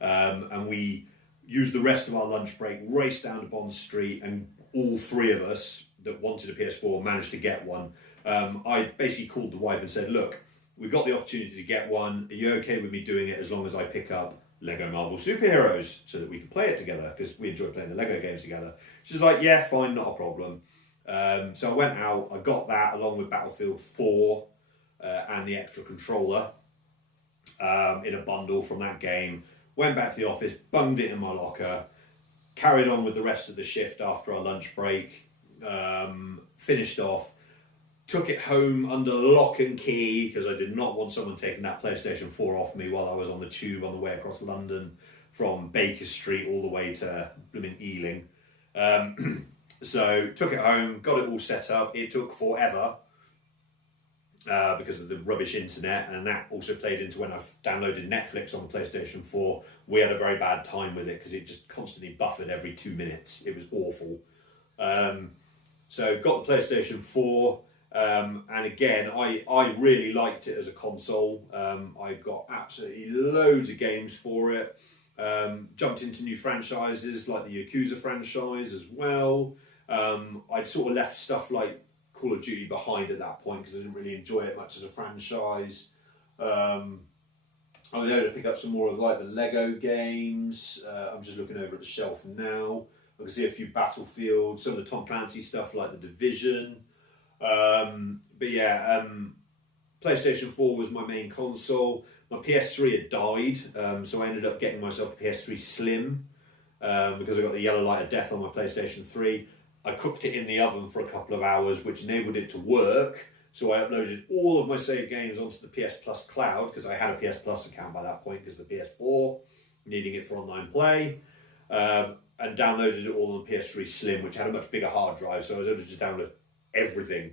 And we used the rest of our lunch break, raced down to Bond Street, and all three of us that wanted a PS4 managed to get one. I basically called the wife and said, look, we got the opportunity to get one. Are you okay with me doing it as long as I pick up Lego Marvel Superheroes so that we can play it together? Because we enjoy playing the Lego games together. She's like, yeah, fine, not a problem. So I went out, I got that along with Battlefield 4 and the extra controller in a bundle from that game. Went back to the office, bunged it in my locker, carried on with the rest of the shift after our lunch break, finished off, took it home under lock and key because I did not want someone taking that PlayStation 4 off me while I was on the tube on the way across London from Baker Street all the way to blooming Ealing. So took it home, got it all set up. It took forever because of the rubbish internet, and that also played into when I downloaded Netflix on the PlayStation 4. We had a very bad time with it because it just constantly buffered every 2 minutes. It was awful. So got the PlayStation 4, and again, I really liked it as a console. I got absolutely loads of games for it. Jumped into new franchises like the Yakuza franchise as well. I'd sort of left stuff like Call of Duty behind at that point because I didn't really enjoy it much as a franchise. I was able to pick up some more of like the Lego games. I'm just looking over at the shelf now. I can see a few Battlefield, some of the Tom Clancy stuff like The Division. But yeah, PlayStation 4 was my main console. My PS3 had died, so I ended up getting myself a PS3 Slim because I got the yellow light of death on my PlayStation 3. I cooked it in the oven for a couple of hours, which enabled it to work. So I uploaded all of my saved games onto the PS Plus cloud because I had a PS Plus account by that point because the PS4, needing it for online play, and downloaded it all on the PS3 Slim, which had a much bigger hard drive, so I was able to just download everything.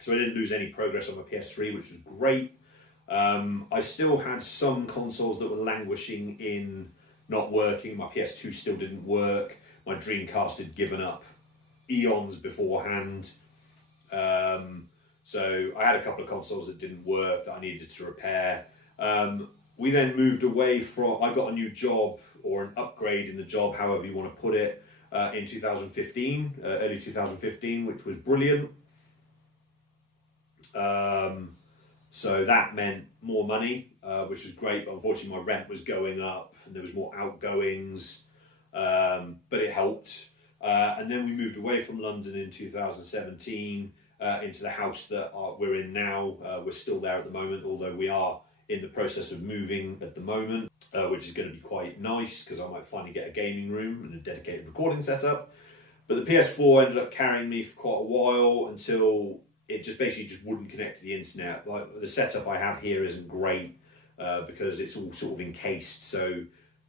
So I didn't lose any progress on my PS3, which was great. I still had some consoles that were languishing in not working. My PS2 still didn't work. My Dreamcast had given up eons beforehand. So I had a couple of consoles that didn't work that I needed to repair. We then moved away from, I got a new job or an upgrade in the job, however you want to put it, in 2015, early 2015, which was brilliant. So that meant more money, which was great, but unfortunately my rent was going up and there was more outgoings, but it helped. And then we moved away from London in 2017 into the house that we're in now. We're still there at the moment, although we are in the process of moving at the moment, which is going to be quite nice because I might finally get a gaming room and a dedicated recording setup. But the PS4 ended up carrying me for quite a while until it just basically wouldn't connect to the internet. Like the setup I have here isn't great because it's all sort of encased, so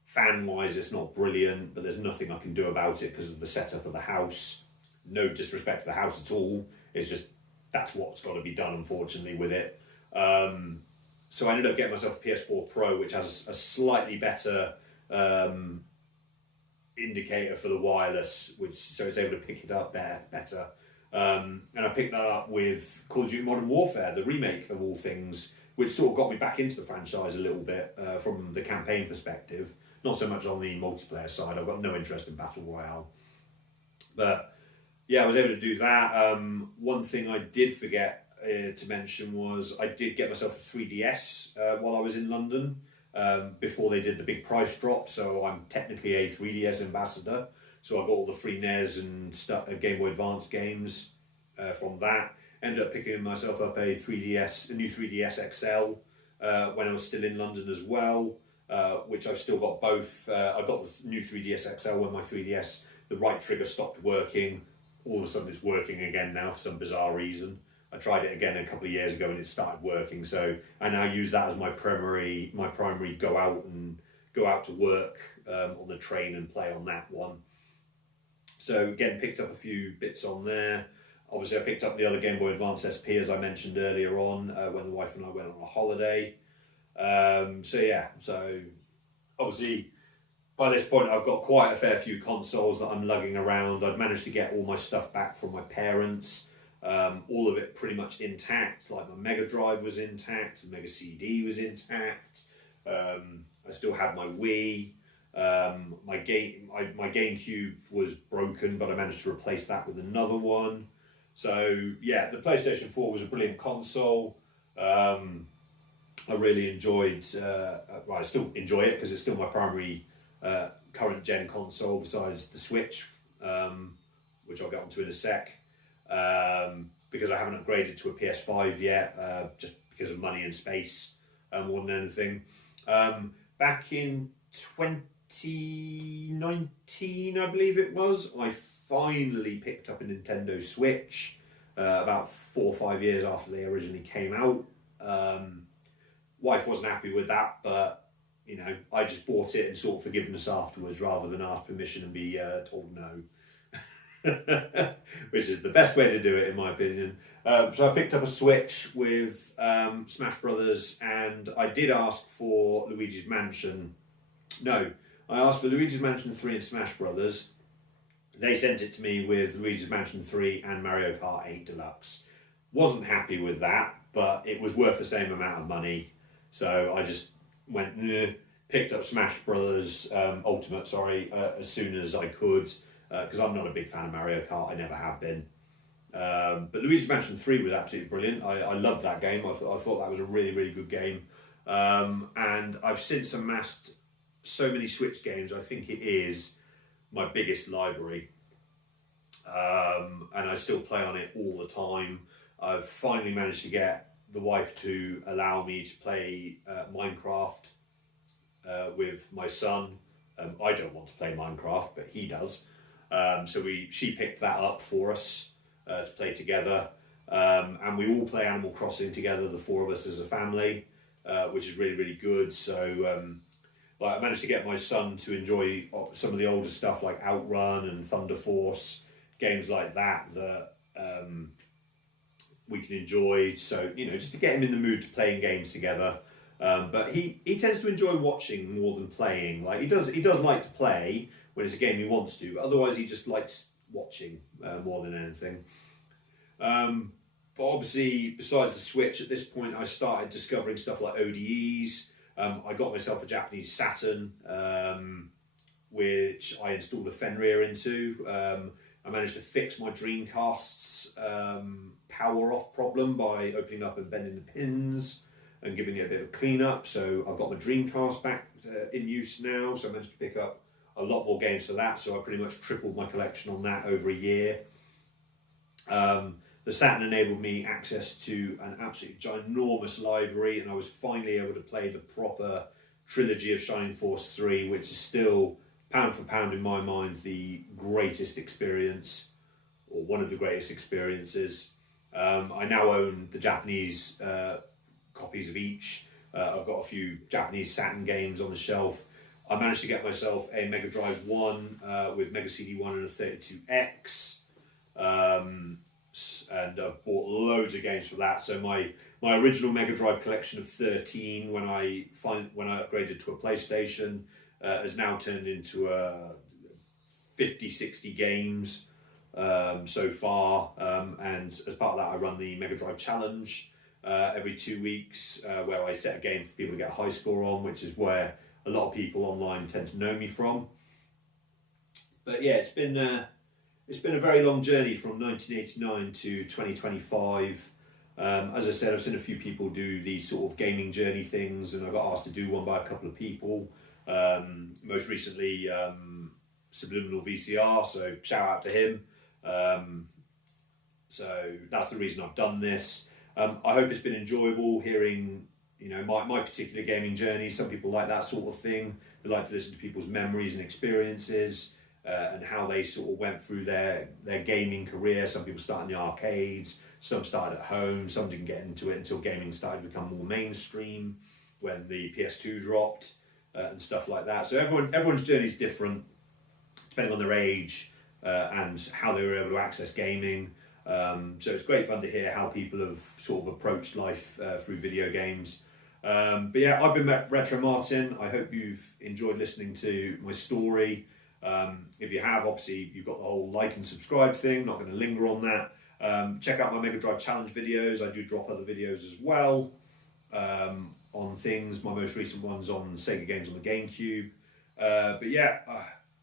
fan-wise it's not brilliant, but there's nothing I can do about it because of the setup of the house. No disrespect to the house at all, it's just that's what's got to be done, unfortunately, with it. So I ended up getting myself a PS4 Pro, which has a slightly better indicator for the wireless, so it's able to pick it up better. And I picked that up with Call of Duty Modern Warfare, the remake of all things, which sort of got me back into the franchise a little bit from the campaign perspective. Not so much on the multiplayer side. I've got no interest in Battle Royale. But yeah, I was able to do that. One thing I did forget to mention was I did get myself a 3DS while I was in London before they did the big price drop. So I'm technically a 3DS ambassador. So I got all the free NES and Game Boy Advance games from that. Ended up picking myself up a new 3DS XL when I was still in London as well, which I've still got both. I got the new 3DS XL when my 3DS, the right trigger stopped working. All of a sudden it's working again now for some bizarre reason. I tried it again a couple of years ago and it started working. So I now use that as my primary go out to work on the train and play on that one. So again, picked up a few bits on there. Obviously I picked up the other Game Boy Advance SP as I mentioned earlier on when the wife and I went on a holiday. So obviously by this point I've got quite a fair few consoles that I'm lugging around. I've managed to get all my stuff back from my parents. All of it pretty much intact, like my Mega Drive was intact, Mega CD was intact, I still had my Wii, my GameCube was broken, but I managed to replace that with another one. So yeah, the PlayStation 4 was a brilliant console. I really enjoyed, I still enjoy it because it's still my primary current gen console besides the Switch, which I'll get onto in a sec. Because I haven't upgraded to a PS5 yet, just because of money and space more than anything. Back in 2019, I believe it was, I finally picked up a Nintendo Switch about 4 or 5 years after they originally came out. Wife wasn't happy with that, but you know, I just bought it and sought forgiveness afterwards rather than ask permission and be told no. Which is the best way to do it in my opinion. So I picked up a Switch with Smash Brothers, and I did ask for Luigi's Mansion. No, I asked for Luigi's Mansion 3 and Smash Brothers. They sent it to me with Luigi's Mansion 3 and Mario Kart 8 Deluxe. Wasn't happy with that, but it was worth the same amount of money. So I just went, picked up Smash Brothers Ultimate, as soon as I could. Because I'm not a big fan of Mario Kart, I never have been. But Luigi's Mansion 3 was absolutely brilliant. I loved that game. I thought that was a really, really good game. And I've since amassed so many Switch games, I think it is my biggest library. And I still play on it all the time. I've finally managed to get the wife to allow me to play Minecraft with my son. I don't want to play Minecraft, but he does. So she picked that up for us to play together, and we all play Animal Crossing together, the four of us as a family, which is really, really good. So I managed to get my son to enjoy some of the older stuff like Outrun and Thunder Force, games like that we can enjoy. So, you know, just to get him in the mood to playing games together. But he tends to enjoy watching more than playing. Like he does like to play when it's a game he wants to, but otherwise he just likes watching more than anything. But obviously, besides the Switch, at this point I started discovering stuff like ODEs. I got myself a Japanese Saturn, which I installed a Fenrir into. I managed to fix my Dreamcast's power off problem by opening up and bending the pins and giving it a bit of a clean up. So I've got my Dreamcast back in use now, so I managed to pick up a lot more games for that, so I pretty much tripled my collection on that over a year. The Saturn enabled me access to an absolutely ginormous library, and I was finally able to play the proper trilogy of Shining Force 3, which is still, pound for pound in my mind, the greatest experience, or one of the greatest experiences. I now own the Japanese copies of each. I've got a few Japanese Saturn games on the shelf. I managed to get myself a Mega Drive 1 with Mega CD1 and a 32X. And I've bought loads of games for that. So my original Mega Drive collection of 13, when I upgraded to a PlayStation, has now turned into 50-60 games so far. And as part of that, I run the Mega Drive Challenge every 2 weeks, where I set a game for people to get a high score on, which is where a lot of people online tend to know me from. But yeah, it's been a very long journey from 1989 to 2025. As I said, I've seen a few people do these sort of gaming journey things, and I got asked to do one by a couple of people. Most recently, Subliminal VCR, so shout out to him. So that's the reason I've done this. I hope it's been enjoyable hearing, my particular gaming journey. Some people like that sort of thing. They like to listen to people's memories and experiences. And how they sort of went through their gaming career. Some people started in the arcades, some started at home, some didn't get into it until gaming started to become more mainstream when the PS2 dropped and stuff like that. So everyone's journey is different depending on their age and how they were able to access gaming. So it's great fun to hear how people have sort of approached life through video games. But yeah, I've been Retro Martin. I hope you've enjoyed listening to my story. If you have, obviously you've got the whole like and subscribe thing, not going to linger on that. Check out my Mega Drive Challenge videos. I do drop other videos as well on things. My most recent one's on Sega games on the GameCube. But yeah,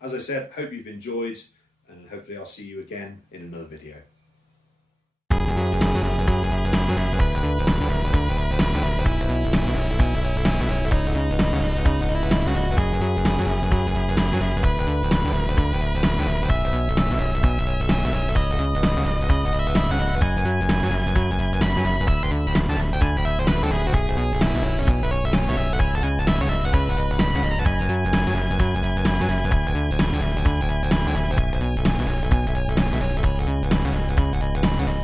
as I said, hope you've enjoyed, and hopefully I'll see you again in another video.